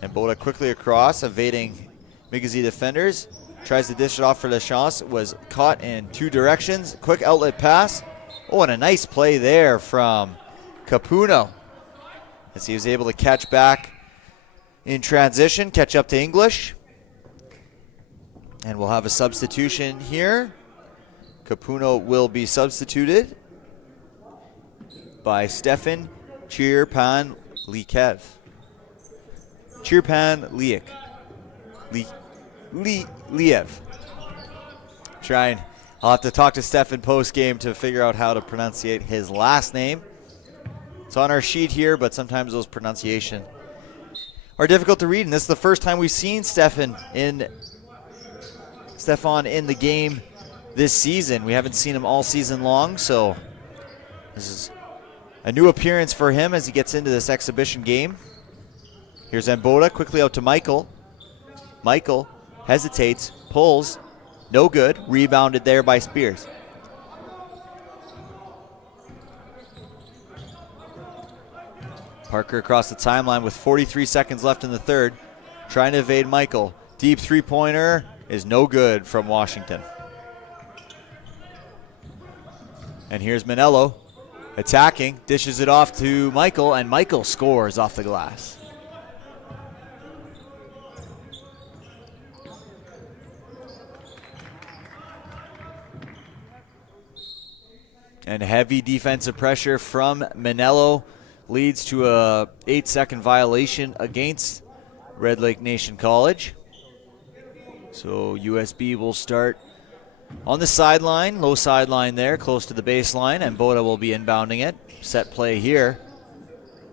Mboda quickly across, evading Migizi defenders. Tries to dish it off for Lachance. Was caught in 2 directions. Quick outlet pass. Oh, and a nice play there from Capuno, as he was able to catch back in transition, catch up to English. And we'll have a substitution here. Capuno will be substituted by Stefan Chirpan-Liev. Chirpan-Liev. Liev. I'll have to talk to Stefan post-game to figure out how to pronunciate his last name. It's on our sheet here, but sometimes those pronunciations are difficult to read. And this is the first time we've seen Stefan in the game this season. We haven't seen him all season long, so this is a new appearance for him as he gets into this exhibition game. Here's Mboda, quickly out to Michael. Michael hesitates, pulls, no good. Rebounded there by Spears. Parker across the timeline with 43 seconds left in the third, trying to evade Michael. Deep 3-pointer is no good from Washington. And here's Manello attacking, dishes it off to Michael, and Michael scores off the glass. And heavy defensive pressure from Manello leads to a 8-second violation against Red Lake Nation College. So USB will start on the sideline, low sideline there, close to the baseline, and Boda will be inbounding it. Set play here.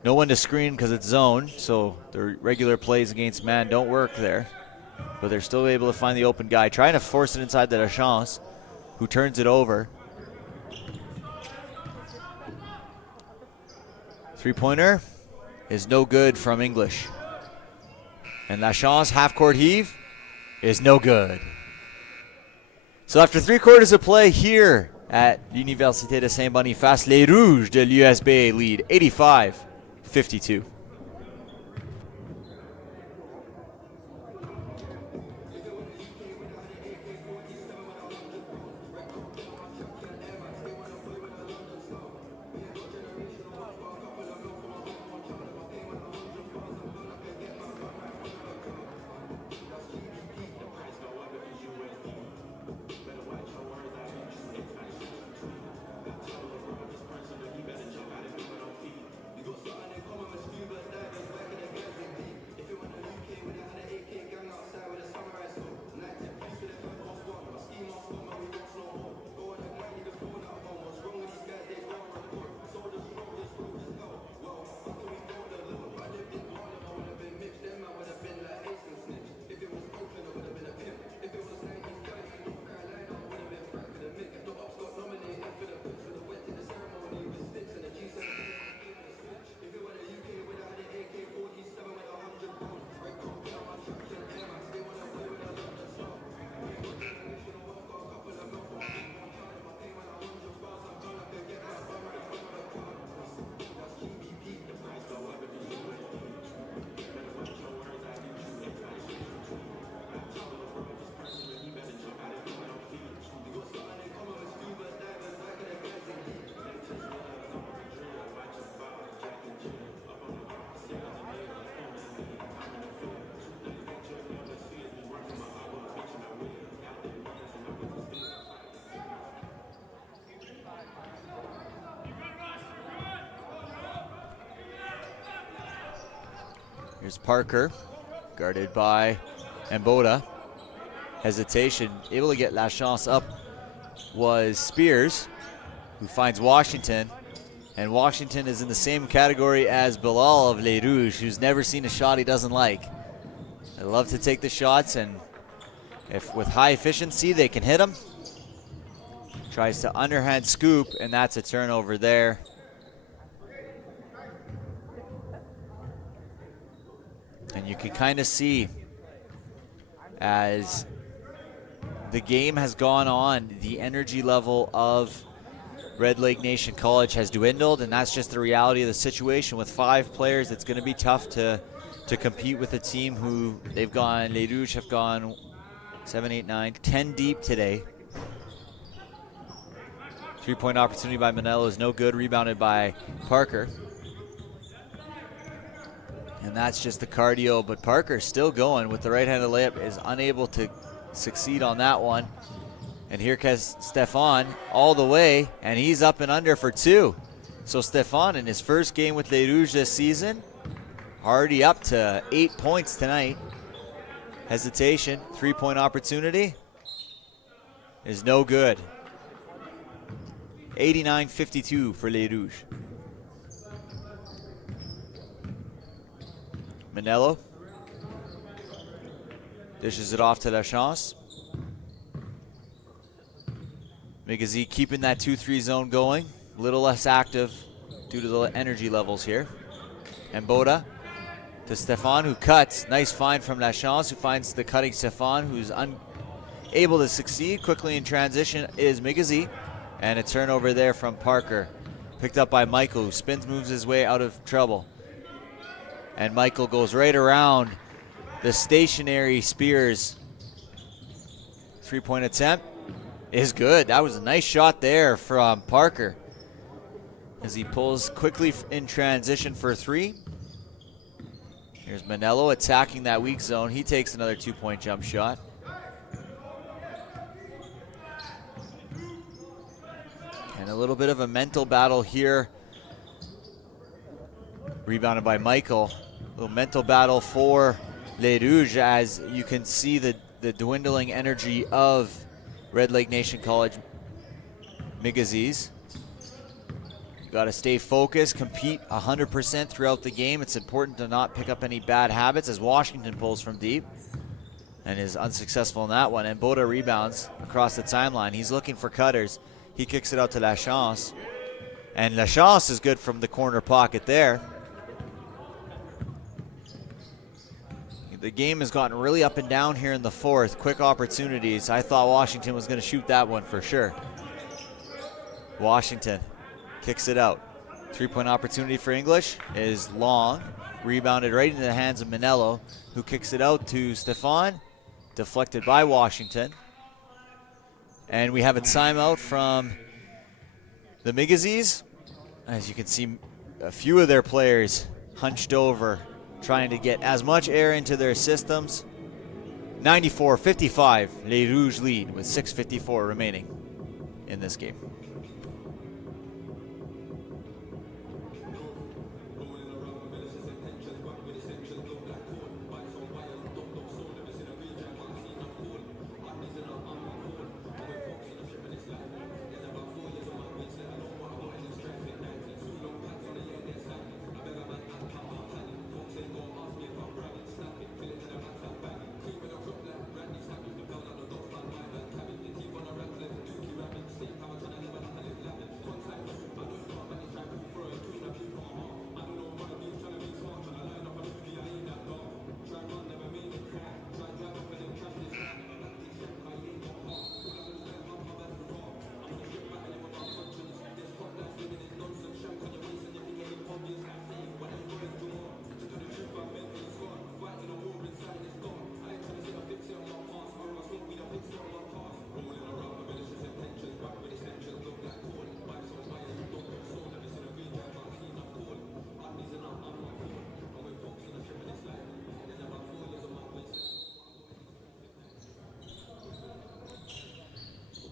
No one to screen because it's zone, so the regular plays against man don't work there. But they're still able to find the open guy, trying to force it inside the Lachance, who turns it over. Three-pointer is no good from English. And Lachance half-court heave is no good. So after 3 quarters of play here at Université de Saint-Boniface, les Rouges de l'USB lead 85-52. Here's Parker, guarded by Mboda. Hesitation, able to get Lachance up was Spears, who finds Washington. And Washington is in the same category as Bilal of Les Rouges, who's never seen a shot he doesn't like. They love to take the shots, and if with high efficiency they can hit them. Tries to underhand scoop, and that's a turnover there. And you can kind of see as the game has gone on, the energy level of Red Lake Nation College has dwindled, and that's just the reality of the situation. With 5 players, it's going to be tough to compete with a team who they've gone, Les Rouges have gone 7, 8, 9, 10 deep today. 3-point opportunity by Manello is no good, rebounded by Parker. And that's just the cardio, but Parker's still going with the right-handed layup, is unable to succeed on that one. And here comes Stefan all the way, and he's up and under for 2. So Stefan, in his first game with Les Rouges this season, already up to 8 points tonight. Hesitation, 3-point opportunity is no good. 89-52 for Les Rouges. Manello dishes it off to Lachance. Migizi keeping that 2-3 zone going. A little less active due to the energy levels here. And Boda to Stefan, who cuts. Nice find from Lachance, who finds the cutting Stefan, who's unable to succeed. Quickly in transition is Migizi. And a turnover there from Parker. Picked up by Michael, who spins, moves his way out of trouble. And Michael goes right around the stationary Spears. 3-point attempt is good. That was a nice shot there from Parker as he pulls quickly in transition for 3. Here's Manello attacking that weak zone. He takes another 2-point jump shot. And a little bit of a mental battle here. Rebounded by Michael. A little mental battle for Les Rouges as you can see the dwindling energy of Red Lake Nation College Migizi's. Got to stay focused, compete 100% throughout the game. It's important to not pick up any bad habits as Washington pulls from deep and is unsuccessful in that one. And Boda rebounds across the timeline. He's looking for cutters. He kicks it out to Lachance. And Lachance is good from the corner pocket there. The game has gotten really up and down here in the 4th. Quick opportunities. I thought Washington was going to shoot that one for sure. Washington kicks it out. 3-point opportunity for English is long. Rebounded right into the hands of Manello, who kicks it out to Stefan. Deflected by Washington. And we have a timeout from the Migizis. As you can see, a few of their players hunched over, trying to get as much air into their systems. 94-55, Les Rouges lead with 6:54 remaining in this game.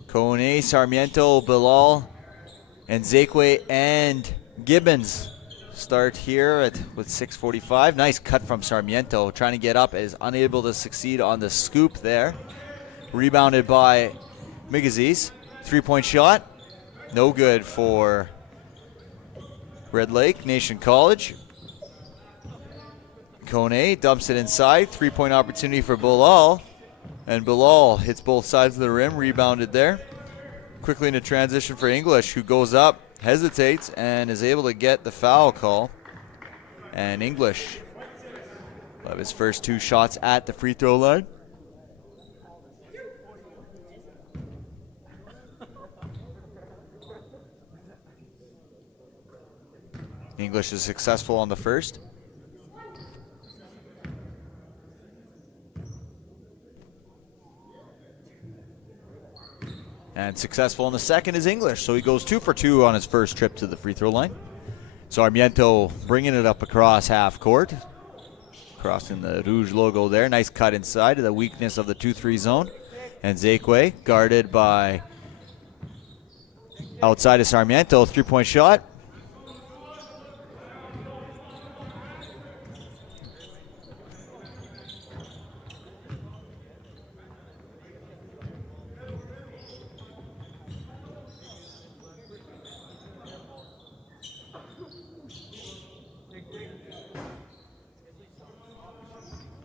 Kone, Sarmiento, Bilal, and Zekwe and Gibbons start here with 6:45. Nice cut from Sarmiento. Trying to get up, is unable to succeed on the scoop there. Rebounded by Migizi's. 3-point shot. No good for Red Lake Nation College. Kone dumps it inside. 3-point opportunity for Bilal. And Bilal hits both sides of the rim, rebounded there. Quickly into transition for English, who goes up, hesitates, and is able to get the foul call. And English will have his first 2 shots at the free throw line. English is successful on the first. And successful on the second is English, so he goes 2 for 2 on his first trip to the free throw line. Sarmiento bringing it up across half court. Crossing the Rouge logo there. Nice cut inside to the weakness of the 2-3 zone. And Zekwe guarded by outside of Sarmiento. 3-point shot.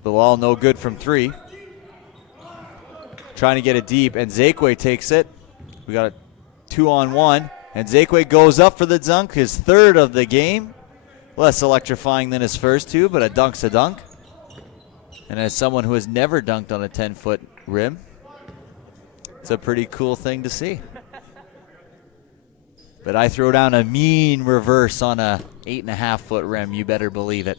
Bilal no good from 3. Trying to get it deep, and Zekwe takes it. We got a 2-on-1, and Zekwe goes up for the dunk, his 3rd of the game. Less electrifying than his first 2, but a dunk's a dunk. And as someone who has never dunked on a 10-foot rim, it's a pretty cool thing to see. But I throw down a mean reverse on a 8.5-foot rim, you better believe it.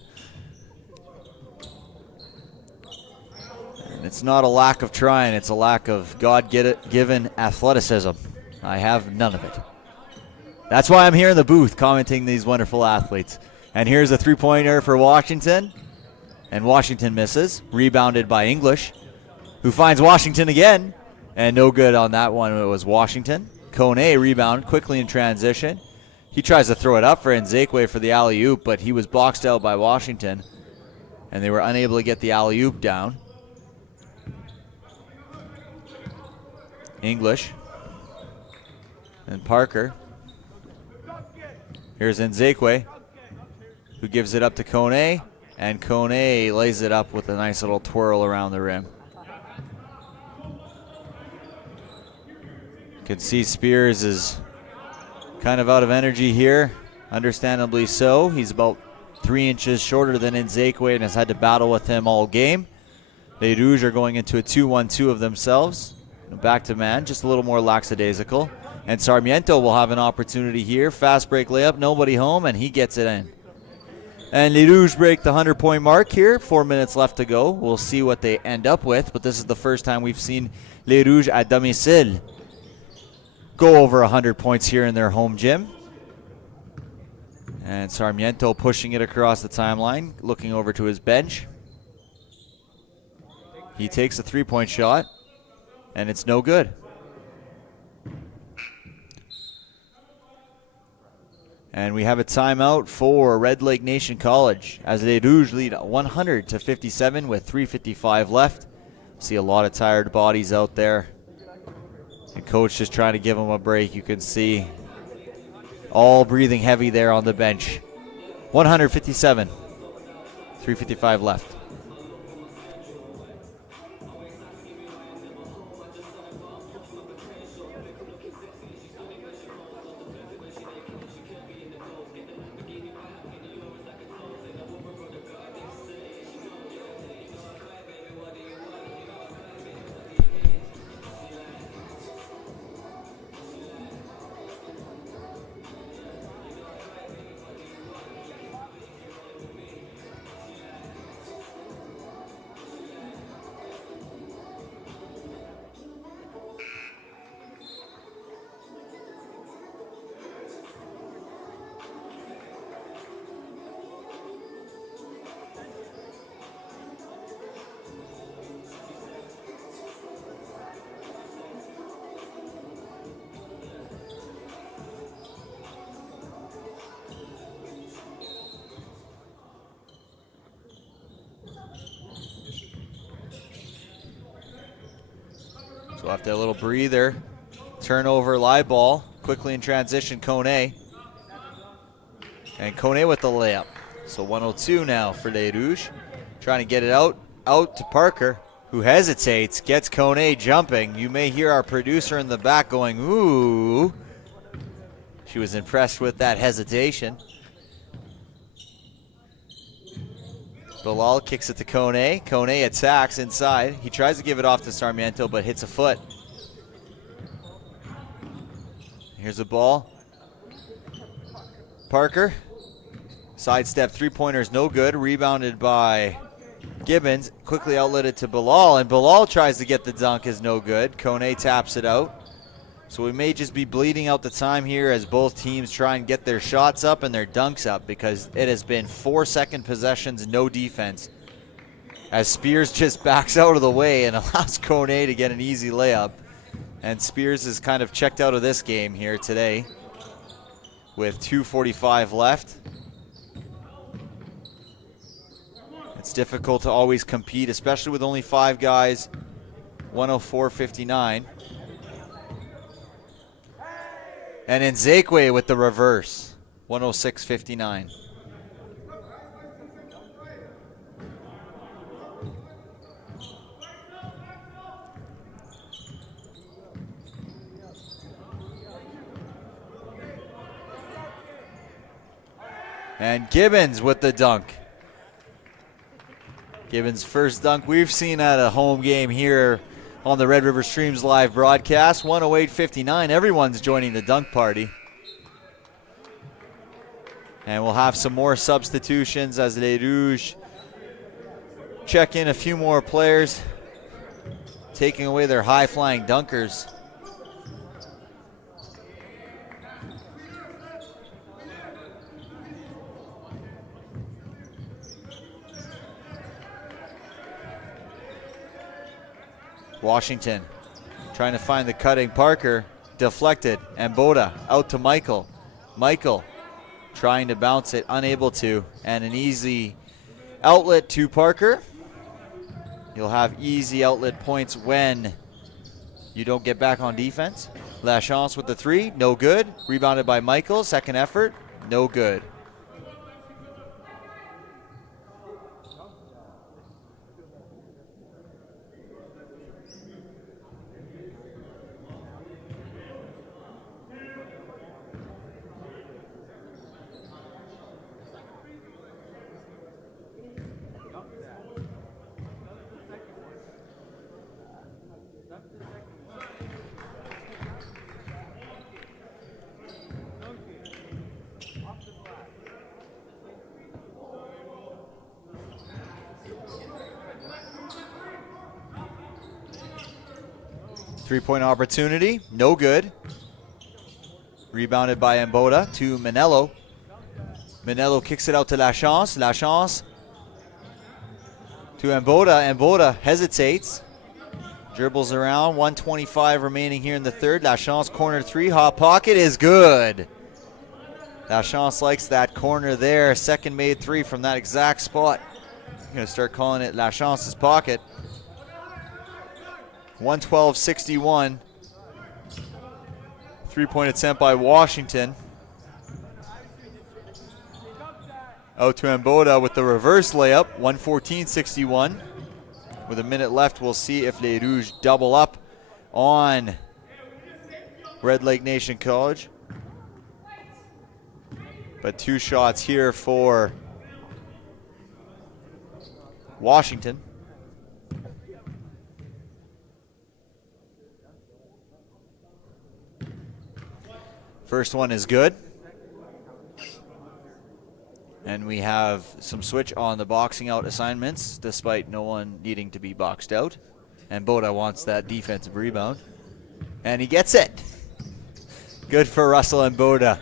It's It's not a lack of trying, it's a lack of God-given athleticism. I have none of it. That's why I'm here in the booth commenting these wonderful athletes. And here's a three-pointer for Washington. And Washington misses. Rebounded by English, who finds Washington again. And no good on that one. It was Washington. Kone rebound quickly in transition. He tries to throw it up for Nzekwe for the alley-oop, but he was boxed out by Washington. And they were unable to get the alley-oop down. English. And Parker. Here's Nzekwe, who gives it up to Kone, and Kone lays it up with a nice little twirl around the rim. You can see Spears is kind of out of energy here, understandably so. He's about 3 inches shorter than Nzekwe and has had to battle with him all game. Les Rouges are going into a 2-1-2 of themselves. Back to man, just a little more lackadaisical. And Sarmiento will have an opportunity here. Fast break layup, nobody home, and he gets it in. And Les Rouges break the 100-point mark here. 4 minutes left to go. We'll see what they end up with, but this is the first time we've seen Les Rouges at domicile go over 100 points here in their home gym. And Sarmiento pushing it across the timeline, looking over to his bench. He takes a three-point shot, and it's no good. And we have a timeout for Red Lake Nation College as Les Rouges lead 100-57 with 3:55 left. See a lot of tired bodies out there. And coach just trying to give them a break. You can see all breathing heavy there on the bench. 157, 3:55 left. So after a little breather, turnover, live ball, quickly in transition, Kone. And Kone with the layup. So 102 now for Les Rouges. Trying to get it out to Parker, who hesitates, gets Kone jumping. You may hear our producer in the back going, ooh. She was impressed with that hesitation. Bilal kicks it to Kone. Kone attacks inside. He tries to give it off to Sarmiento, but hits a foot. Here's the ball. Parker. Sidestep three-pointer is no good. Rebounded by Gibbons. Quickly outletted to Bilal, and Bilal tries to get the dunk, is no good. Kone taps it out. So we may just be bleeding out the time here as both teams try and get their shots up and their dunks up, because it has been 4-second possessions, no defense. As Spears just backs out of the way and allows Kone to get an easy layup. And Spears is kind of checked out of this game here today with 2:45 left. It's difficult to always compete, especially with only 5 guys. 104-59. And Nzekwe with the reverse, 106-59. And Gibbons with the dunk. Gibbons' first dunk we've seen at a home game here on the Red River Streams live broadcast. 108-59. Everyone's joining the dunk party. And we'll have some more substitutions as Les Rouges check in a few more players. taking away their high-flying dunkers. Washington trying to find the cutting Parker. Deflected. Mboda out to Michael. Michael trying to bounce it, unable to. And an easy outlet to Parker. You'll have easy outlet points when you don't get back on defense. Lachance with the three, no good. Rebounded by Michael, second effort, no good. Three-point opportunity, no good. Rebounded by Mboda to Manello. Manello kicks it out to Lachance. Lachance to Mboda. Mboda hesitates. Dribbles around. 1:25 remaining here in the third. Lachance corner three. Hot pocket is good. Lachance likes that corner there. Second made three from that exact spot. I'm going to start calling it Lachance's pocket. 112-61. Three-point attempt by Washington. Out to Mboda with the reverse layup. 114-61. With a minute left, we'll see if Les Rouges double up on Red Lake Nation College. But two shots here for Washington. First one is good. And we have some switch on the boxing out assignments, despite no one needing to be boxed out. And Boda wants that defensive rebound. And he gets it. Good for Russell and Boda.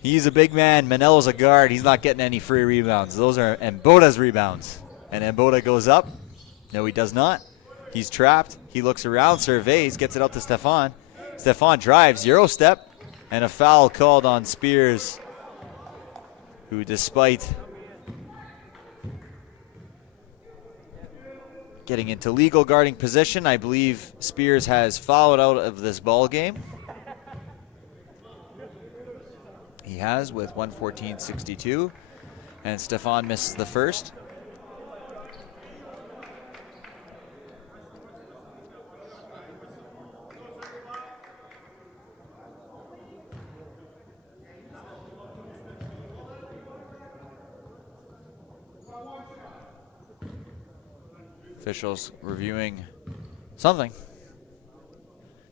He's a big man. Manello's a guard. He's not getting any free rebounds. Those are Mboda's rebounds. And Mboda goes up. No, he does not. He's trapped. He looks around, surveys, gets it out to Stefan. Stefan drives, Euro step, and a foul called on Spears, who despite getting into legal guarding position, I believe Spears has fouled out of this ball game. He has with 114-62, and Stefan misses the first. Officials reviewing something.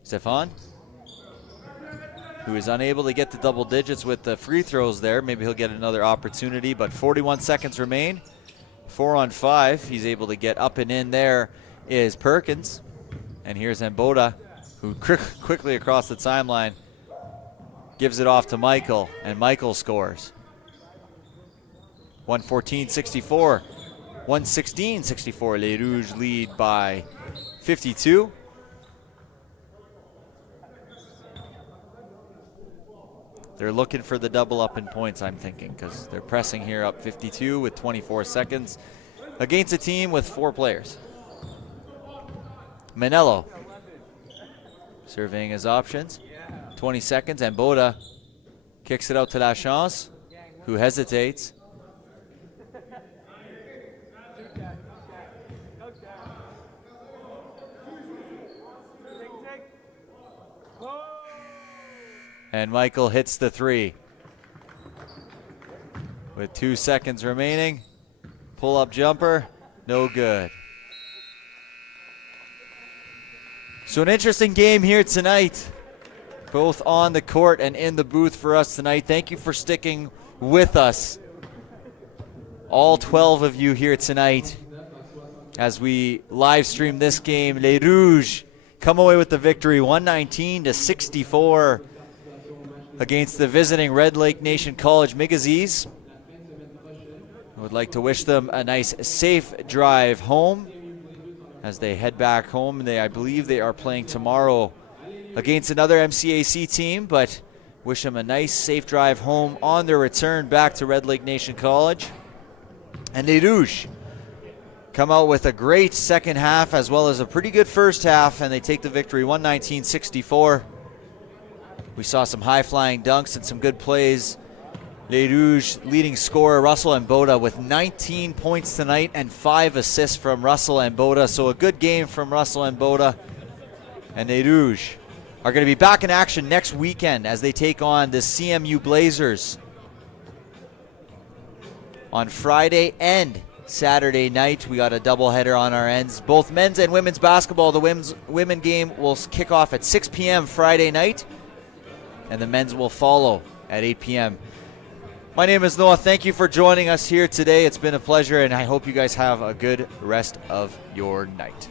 Stefan, who is unable to get to double digits with the free throws there. Maybe he'll get another opportunity, but 41 seconds remain. 4 on 5. He's able to get up and in there is Perkins. And here's Mboda, who quickly across the timeline gives it off to Michael, and Michael scores. 114-64. 116-64. Les Rouges lead by 52. They're looking for the double up in points, I'm thinking, because they're pressing here up 52 with 24 seconds against a team with 4 players. Manello surveying his options. 20 seconds, and Boda kicks it out to Lachance, who hesitates. And Michael hits the three. With 2 seconds remaining. Pull-up jumper, no good. So an interesting game here tonight, both on the court and in the booth for us tonight. Thank you for sticking with us. All 12 of you here tonight. as we live stream this game. Les Rouges come away with the victory 119-64 against the visiting Red Lake Nation College Migizis. I would like to wish them a nice safe drive home as they head back home. I believe they are playing tomorrow against another MCAC team, but wish them a nice safe drive home on their return back to Red Lake Nation College. And Les Rouges come out with a great second half as well as a pretty good first half, and they take the victory 119-64. We saw some high-flying dunks and some good plays. Les Rouges leading scorer Russell Mboda with 19 points tonight and 5 assists from Russell Mboda. So a good game from Russell Mboda. And Les Rouges are going to be back in action next weekend as they take on the CMU Blazers on Friday and Saturday night. We got a doubleheader on our ends. Both men's and women's basketball. The women game will kick off at 6 p.m. Friday night, and the men's will follow at 8 p.m. My name is Noah. Thank you for joining us here today. It's been a pleasure, and I hope you guys have a good rest of your night.